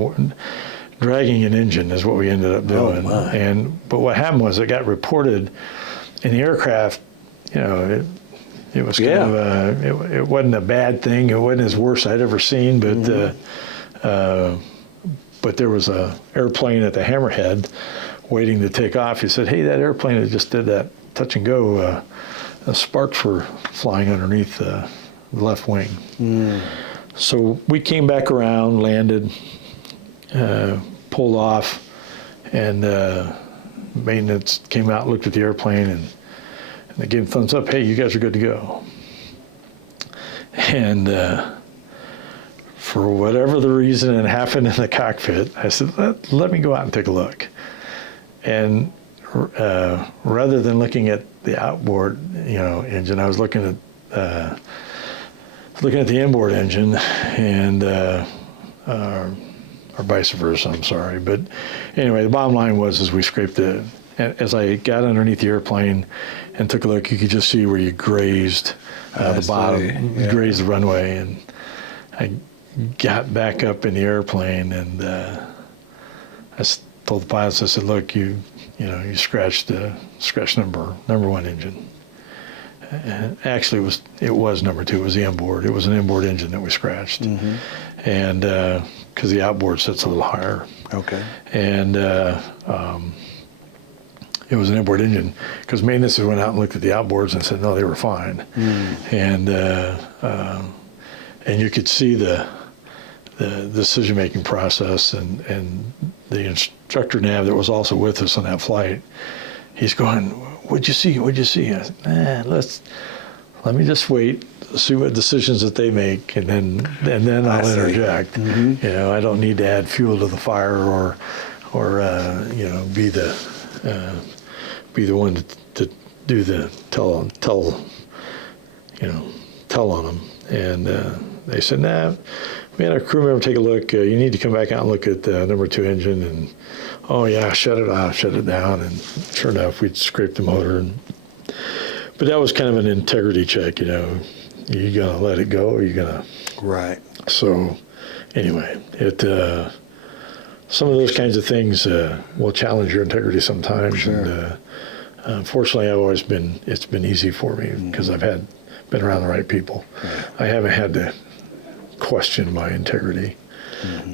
an engine is what we ended up doing. Oh, my. But what happened was it got reported in the aircraft. It was kind of it wasn't a bad thing. It wasn't as worst I'd ever seen, but there was a airplane at the Hammerhead waiting to take off. He said, "Hey, that airplane that just did that touch and go, sparks were flying underneath the left wing." So we came back around, landed, pulled off, and maintenance came out, looked at the airplane, and they gave him thumbs up. "Hey, you guys are good to go." And for whatever the reason it happened in the cockpit, I said, let me go out and take a look. And rather than looking at the outboard, engine, I was looking at the inboard engine, and or vice versa. I'm sorry, but anyway, the bottom line was we scraped it. And as I got underneath the airplane and took a look, you could just see where you grazed the bottom, grazed the runway, and I got back up in the airplane, and I told the pilots, I said, "Look, you scratched number one engine." And actually, it was number two. It was the inboard. It was an inboard engine that we scratched, and because the outboard sits a little higher. Okay. And it was an inboard engine, because maintenance went out and looked at the outboards and said no, they were fine. And you could see the decision-making process, and the instructor nav that was also with us on that flight, he's going, "What'd you see? What'd you see?" I said, let me just wait, see what decisions that they make, and then I'll interject. I don't need to add fuel to the fire or be the one to do the tell on them. And they said, "Nah, we had a crew member take a look. You need to come back out and look at the number two engine." And oh yeah, shut it off, shut it down. And sure enough, we'd scraped the motor. But that was kind of an integrity check. You gonna let it go, or you gonna? Right. So anyway, some of those kinds of things will challenge your integrity sometimes. Sure. And fortunately, it's been easy for me, because I've been around the right people. Right. I haven't had to question my integrity.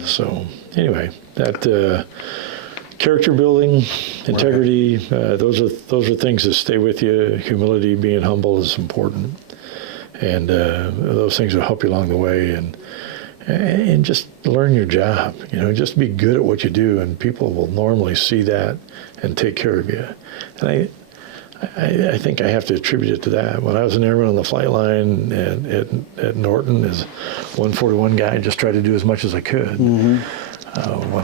So anyway, that character building, integrity, those are things that stay with you. Humility, being humble is important, and those things will help you along the way. And just learn your job. Just be good at what you do, and people will normally see that and take care of you. And I think I have to attribute it to that. When I was an airman on the flight line at Norton, as 141 guy, I just tried to do as much as I could. When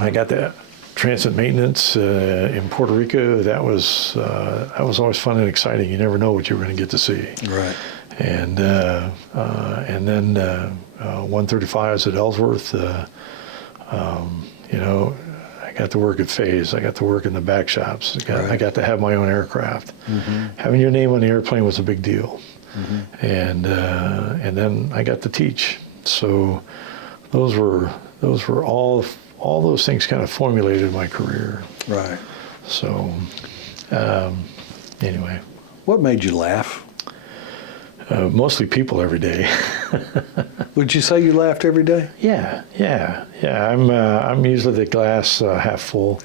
I got that transit maintenance in Puerto Rico, that was always fun and exciting. You never know what you were going to get to see. Right. And then 135s at Ellsworth. I got to work at Phase. I got to work in the back shops. I got to have my own aircraft. Having your name on the airplane was a big deal. And then I got to teach. So those were all those things kind of formulated my career. Right. So anyway. What made you laugh? Mostly people every day. Would you say you laughed every day? Yeah. I'm usually the glass half full.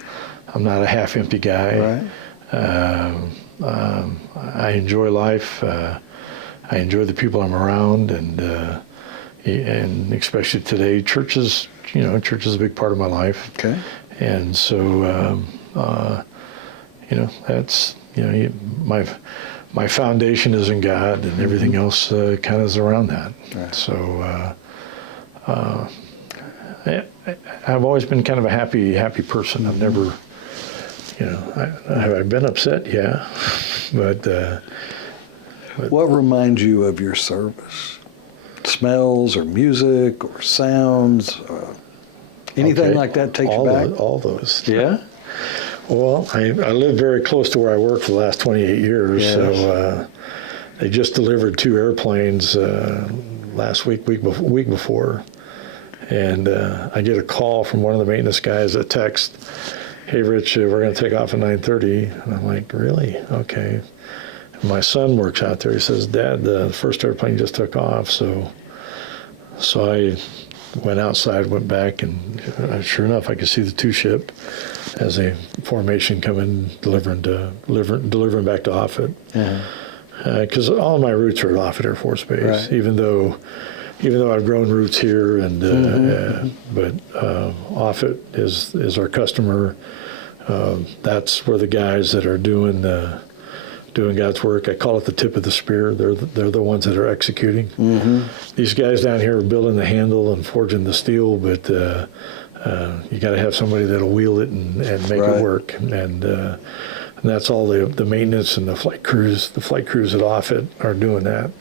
I'm not a half empty guy. Right. I enjoy life. I enjoy the people I'm around, and and especially today, church is a big part of my life. Okay. And so, that's, my foundation is in God, and everything else kind of is around that. Right. So, I've always been kind of a happy person. I've never, have I been upset? Yeah. But what reminds you of your service? Smells or music or sounds? Anything like that takes you back? All those. Yeah? Well, I live very close to where I worked for the last 28 years. Yes. So they just delivered 2 airplanes last week before. And I get a call from one of the maintenance guys that text, "Hey, Rich, we're going to take off at 9:30. And I'm like, really? Okay. And my son works out there. He says, "Dad, the first airplane just took off." So I went outside, went back, and sure enough, I could see the 2-ship as a formation coming, delivering back to Offutt. Because all of my roots are at Offutt Air Force Base, Right. even though I've grown roots here, and but Offutt is our customer. That's where the guys that are doing God's work. I call it the tip of the spear. They're the ones that are executing. Mm-hmm. These guys down here are building the handle and forging the steel, but you got to have somebody that'll wheel it and make Right. it work. And that's all the maintenance and the flight crews. The flight crews at Offutt are doing that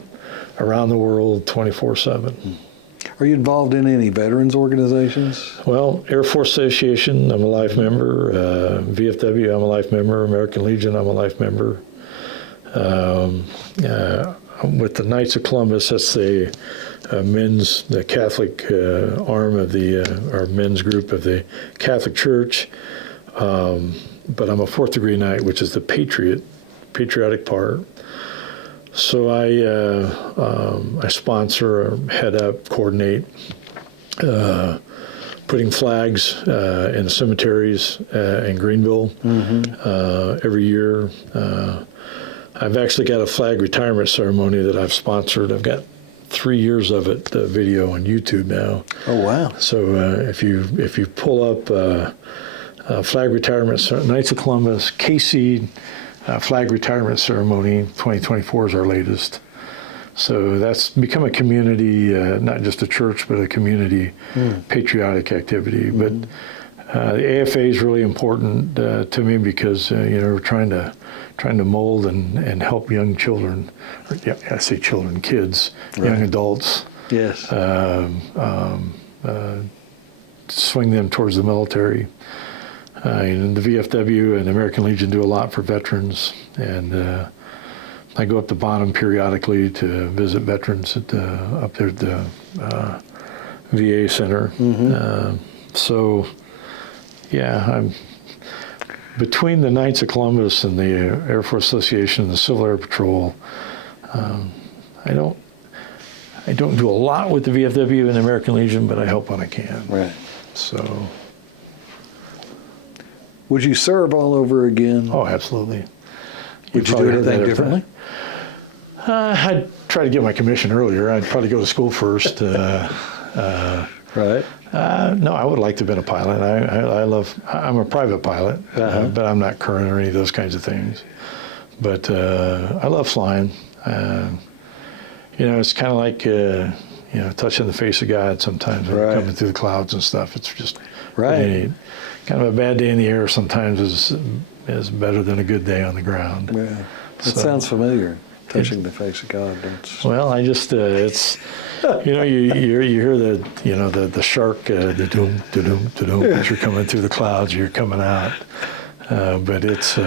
around the world 24/7. Are you involved in any veterans organizations? Well, Air Force Association, I'm a life member. VFW, I'm a life member. American Legion, I'm a life member. With the Knights of Columbus, that's the Catholic arm of our men's group of the Catholic Church. But I'm a 4th degree knight, which is the patriotic part. So I sponsor, head up, coordinate, putting flags in the cemeteries in Greenville every year. I've actually got a flag retirement ceremony that I've sponsored. I've got 3 years of it, video on YouTube now. Oh, wow. So if you pull up flag retirement, Knights of Columbus, KC flag retirement ceremony, 2024 is our latest. So that's become a community, not just a church, but a community patriotic activity. But the AFA is really important to me because we're trying to mold and help young children, I say children, kids, Right. young adults. Yes. Swing them towards the military. And the VFW and the American Legion do a lot for veterans, and I go up to Bonham periodically to visit veterans up there at the VA Center. So, yeah, I'm between the Knights of Columbus and the Air Force Association and the Civil Air Patrol. I don't do a lot with the VFW and the American Legion, but I help when I can. Right. So. Would you serve all over again? Oh, absolutely. Would you do anything differently? I'd try to get my commission earlier. I'd probably go to school first. Right. No, I would like to have been a pilot. I'm a private pilot, but I'm not current or any of those kinds of things. But I love flying. It's kind of like, touching the face of God sometimes when Right. you're coming through the clouds and stuff. It's just Right. really neat. Kind of a bad day in the air sometimes is better than a good day on the ground. Yeah. That So- sounds familiar. Touching the face of God. Well, I just it's you hear the shark the doom da-doom da-doom as you're coming through the clouds, you're coming out, but it's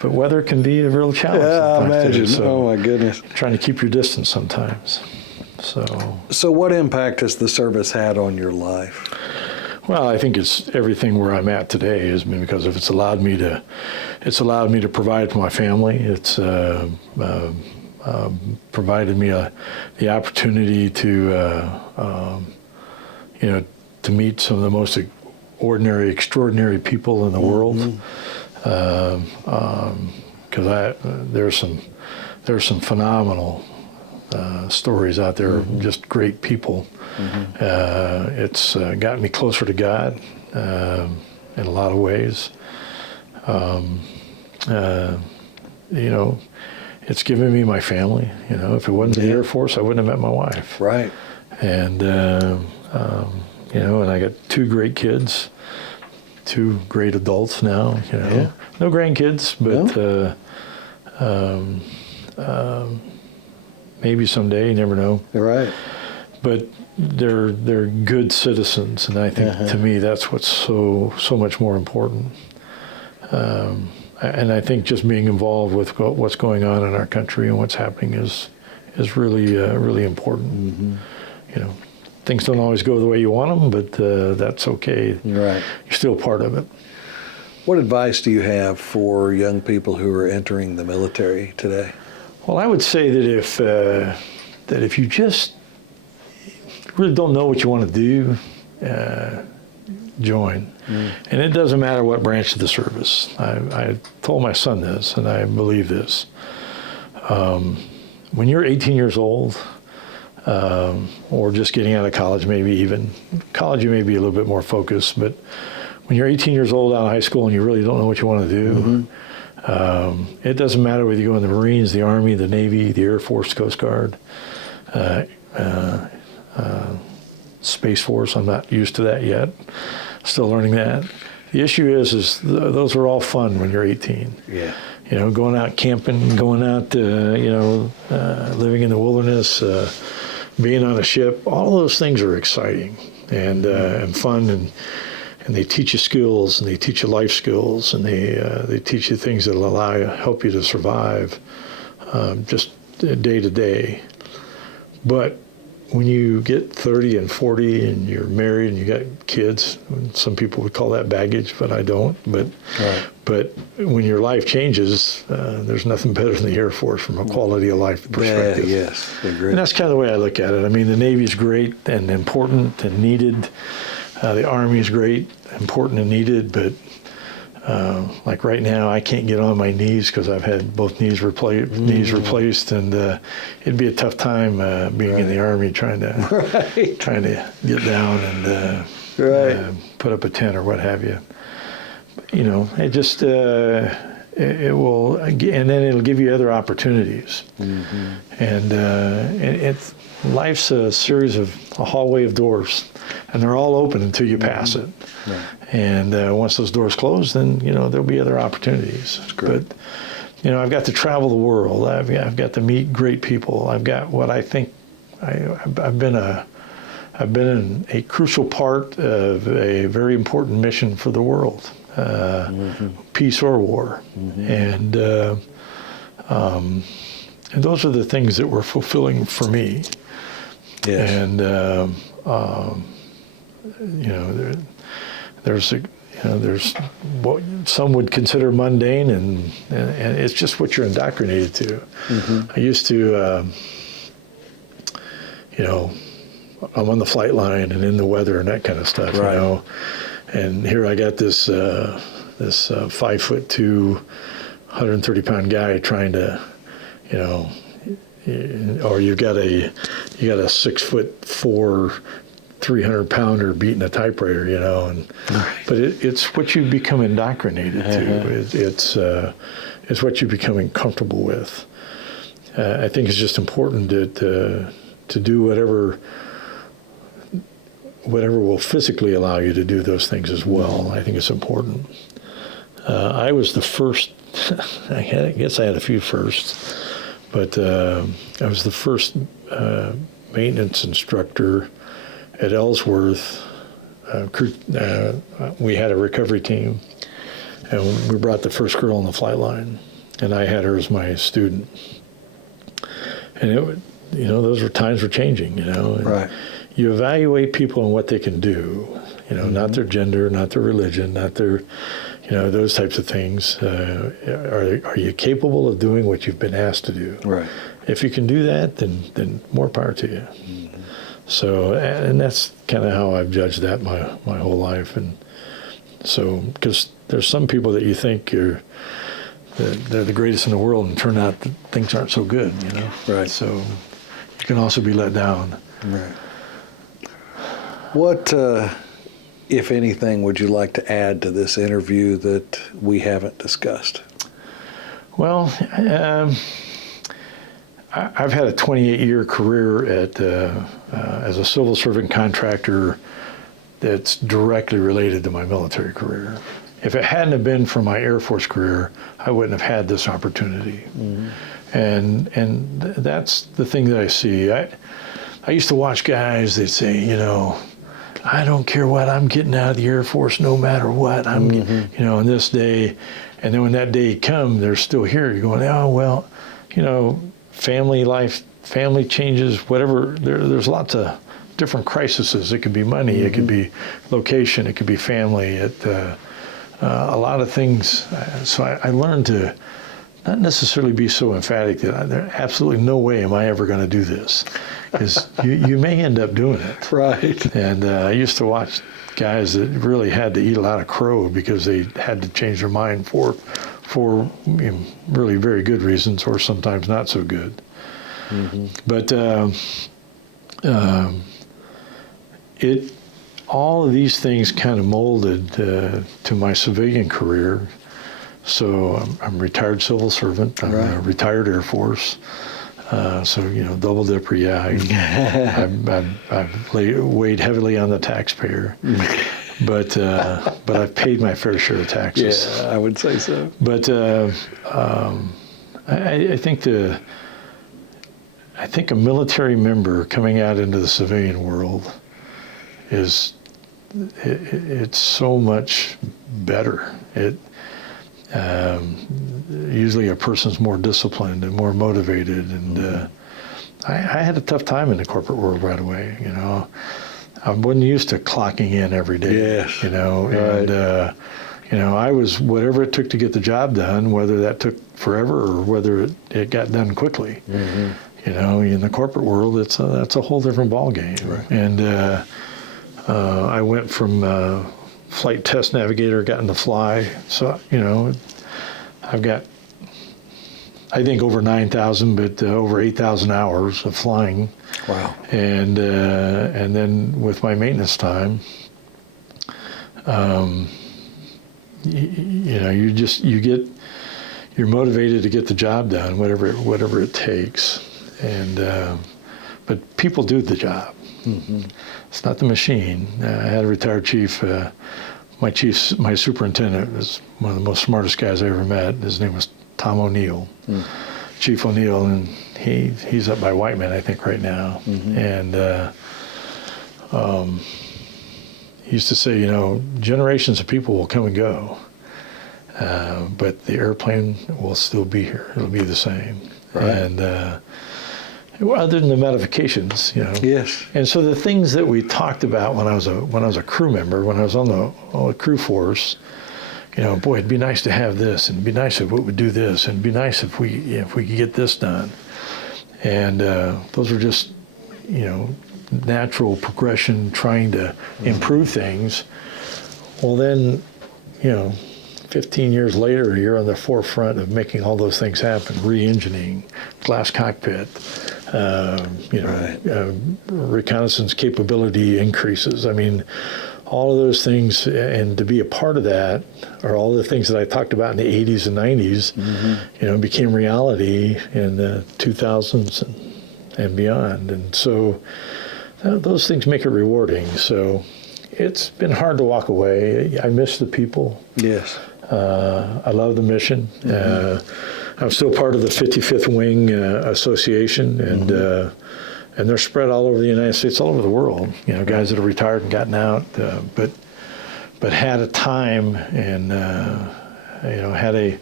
but weather can be a real challenge. Yeah, I sometimes, imagine. too, so Oh my goodness. trying to keep your distance sometimes. So what impact has the service had on your life? Well, I think it's everything where I'm at today has been because of it's allowed me to provide for my family. It's provided me the opportunity to meet some of the most extraordinary people in the world. Because there's some phenomenal stories out there of just great people. It's gotten me closer to God in a lot of ways. You know, it's given me my family. You know, if it wasn't the Air Force, I wouldn't have met my wife. Right. And, you know, and I got 2 great kids, 2 great adults now, you know. Yeah. No grandkids, but maybe someday, you never know. Right. But they're good citizens, and I think to me that's what's so much more important. And I think just being involved with what's going on in our country and what's happening is really really important. You know, things don't always go the way you want them, but that's okay. Right. You're still part of it. What advice do you have for young people who are entering the military today? Well, I would say that if you just really don't know what you want to do, join. And it doesn't matter what branch of the service. I told my son this, and I believe this. When you're 18 years old, or just getting out of college, maybe even college, you may be a little bit more focused, but when you're 18 years old out of high school and you really don't know what you want to do, it doesn't matter whether you go in the Marines, the Army, the Navy, the Air Force, Coast Guard, Space Force. I'm not used to that yet. Still learning that. The issue is those are all fun when you're 18. Yeah. You know, going out camping, going out, you know, living in the wilderness, being on a ship. All those things are exciting and fun, and they teach you skills, and they teach you life skills, and they teach you things that will help you to survive just day to day. But when you get 30 and 40 and you're married and you got kids, some people would call that baggage, but I don't. But when your life changes, there's nothing better than the Air Force from a quality of life perspective. Yeah, yes, agree. And that's kind of the way I look at it. I mean, the Navy's great and important and needed. The Army is great, important and needed, but like right now, I can't get on my knees because I've had both knees replaced, and it'd be a tough time being in the Army trying to get down and put up a tent or what have you. You know, it just it will, and then it'll give you other opportunities, and it's life's a series of a hallway of doors, and they're all open until you pass it. Right. And once those doors close, then, you know, there'll be other opportunities. But, you know, I've got to travel the world. I've got to meet great people. I've got what I think I've been a crucial part of a very important mission for the world, peace or war. And those are the things that were fulfilling for me. Yes. And you know, there's what some would consider mundane, and it's just what you're indoctrinated to. I used to, you know, I'm on the flight line and in the weather and that kind of stuff, you know. And here I got this 5'2", 130-pound guy trying to, you know, or you got a 6'4", 300-pounder beating a typewriter, you know, and but it's what you become indoctrinated to. It's what you're becoming comfortable with. I think it's just important to do whatever will physically allow you to do those things as well. I think it's important. I was the first. I guess I had a few firsts, but I was the first maintenance instructor at Ellsworth. We had a recovery team, and we brought the first girl on the flight line, and I had her as my student. And it would, you know, those times were changing, you know. And you evaluate people and what they can do, you know, not their gender, not their religion, not their, you know, those types of things. Are you capable of doing what you've been asked to do? Right. If you can do that, then more power to you. So, and that's kind of how I've judged that my whole life. And so, because there's some people that you think they're the greatest in the world, and turn out that things aren't so good, you know. Right. So, can also be let down. Right. What, if anything, would you like to add to this interview that we haven't discussed? Well, I've had a 28-year career as a civil servant contractor that's directly related to my military career. If it hadn't have been for my Air Force career, I wouldn't have had this opportunity. Mm-hmm. And that's the thing that I see. I used to watch guys that say, you know, I don't care what, I'm getting out of the Air Force no matter what. I'm, you know, on this day. And then when that day comes, they're still here. You're going, oh, well, you know, family life, family changes, whatever. There's lots of different crises. It could be money, it could be location, it could be family, a lot of things. So I learned to not necessarily be so emphatic that there's absolutely no way am I ever going to do this, because you may end up doing it. Right. And I used to watch guys that really had to eat a lot of crow because they had to change their mind for you know, really very good reasons, or sometimes not so good. Mm-hmm. But all of these things kind of molded to my civilian career. So I'm a retired civil servant. I'm a retired Air Force. So, you know, double dipper, yeah. I've weighed heavily on the taxpayer. But I've paid my fair share of taxes. Yeah, I would say so. But I think a military member coming out into the civilian world it's so much better. Usually a person's more disciplined and more motivated, and I had a tough time in the corporate world right away. You know, I wasn't used to clocking in every day. Yes. You know, right. And you know, I was whatever it took to get the job done, whether that took forever or whether it got done quickly. Mm-hmm. You know, in the corporate world, that's a whole different ballgame. Right. And I went from flight test navigator, gotten to fly. So, you know, I've got, I think, over 9,000, but over 8,000 hours of flying. Wow. And then with my maintenance time, you know, you're motivated to get the job done, whatever it takes. And but people do the job. Mm-hmm. It's not the machine. I had a retired chief. My superintendent was one of the most smartest guys I ever met. His name was Tom O'Neill, Chief O'Neill, and he's up by Whiteman, I think, right now. Mm-hmm. And he used to say, you know, generations of people will come and go, but the airplane will still be here. It'll be the same. Right. And other than the modifications, you know. Yes. And so the things that we talked about when I was a crew member, when I was on the crew force, you know, boy, it'd be nice to have this, and it'd be nice if we would do this, and it'd be nice if we could get this done. And those were just, you know, natural progression, trying to improve things. Well, then, you know, 15 years later, you're on the forefront of making all those things happen, re-engineering, glass cockpit, reconnaissance capability increases. I mean, all of those things, and to be a part of that, are all the things that I talked about in the 80s and 90s, you know, became reality in the 2000s and beyond. And so those things make it rewarding. So it's been hard to walk away. I miss the people. Yes. I love the mission. I'm still part of the 55th Wing Association, and they're spread all over the United States, all over the world. You know, guys that have retired and gotten out, but had a time, and you know, had a,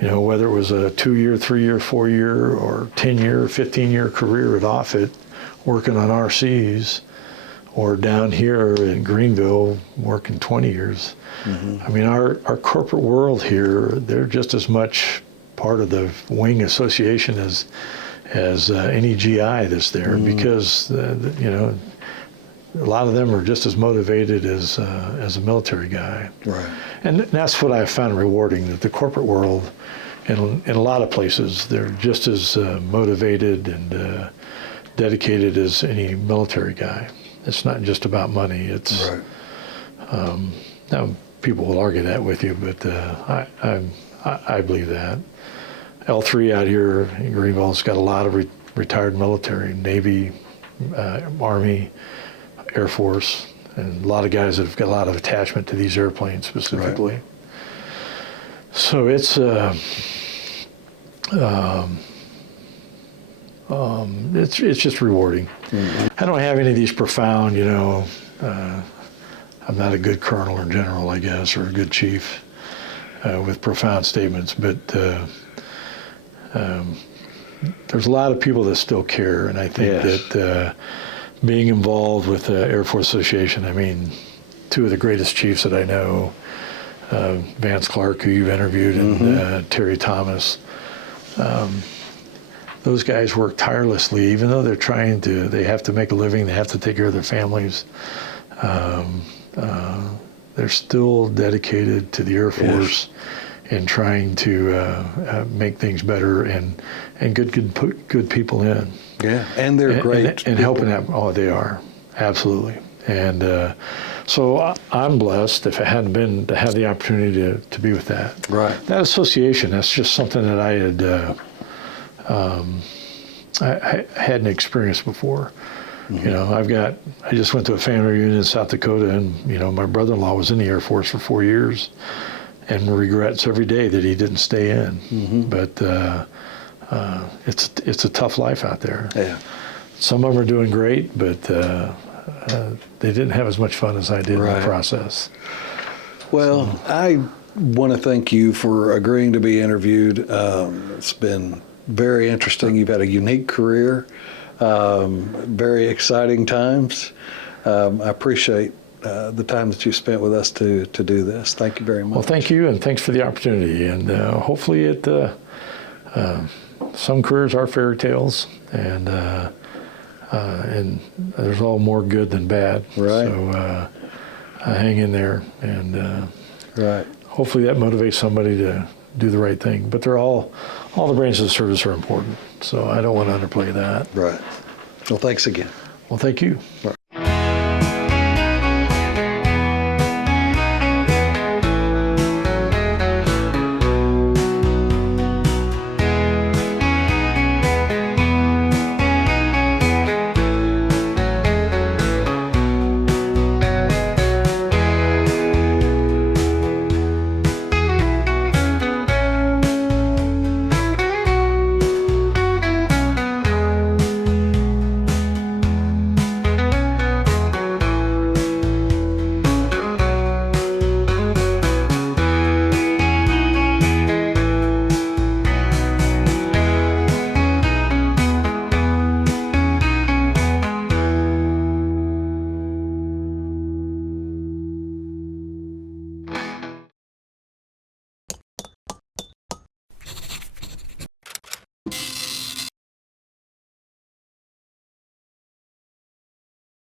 you know, whether it was a 2-year, 3-year, 4-year, or 10-year, 15-year career at Offutt, working on RCs, or down here in Greenville working 20 years. I mean, our corporate world here, they're just as much part of the Wing Association as any GI that's there, because you know, a lot of them are just as motivated as a military guy. Right. And that's what I found rewarding, that the corporate world, in a lot of places, they're just as motivated and dedicated as any military guy. It's not just about money. It's Right. now people will argue that with you, but I believe that. L3 out here in Greenville's got a lot of retired military, Navy, Army, Air Force, and a lot of guys that have got a lot of attachment to these airplanes specifically. Right. So it's it's just rewarding. Mm-hmm. I don't have any of these profound, I'm not a good colonel or general, I guess, or a good chief with profound statements, but there's a lot of people that still care, and I think that being involved with the Air Force Association, I mean, two of the greatest chiefs that I know, Vance Clark, who you've interviewed, and Terry Thomas, those guys work tirelessly, even though they have to make a living, they have to take care of their families. They're still dedicated to the Air Force and trying to make things better and put good people in. Yeah, and they're great. And helping out. Oh, they are. Absolutely. And so I'm blessed if it hadn't been to have the opportunity to be with that. Right. That association, that's just something that I hadn't experienced before. Mm-hmm. I just went to a family reunion in South Dakota, and, my brother-in-law was in the Air Force for 4 years and regrets every day that he didn't stay in. Mm-hmm. But it's a tough life out there. Yeah. Some of them are doing great, but they didn't have as much fun as I did in the process. Well, I want to thank you for agreeing to be interviewed. It's been very interesting. You've had a unique career, very exciting times. I appreciate the time that you spent with us to do this. Thank you very much. Well, thank you, and thanks for the opportunity. And hopefully some careers are fairy tales, and there's all more good than bad. Right. So hang in there, and hopefully that motivates somebody to do the right thing. But all the branches of service are important, so I don't want to underplay that. Right. Well, thanks again. Well, thank you. Right.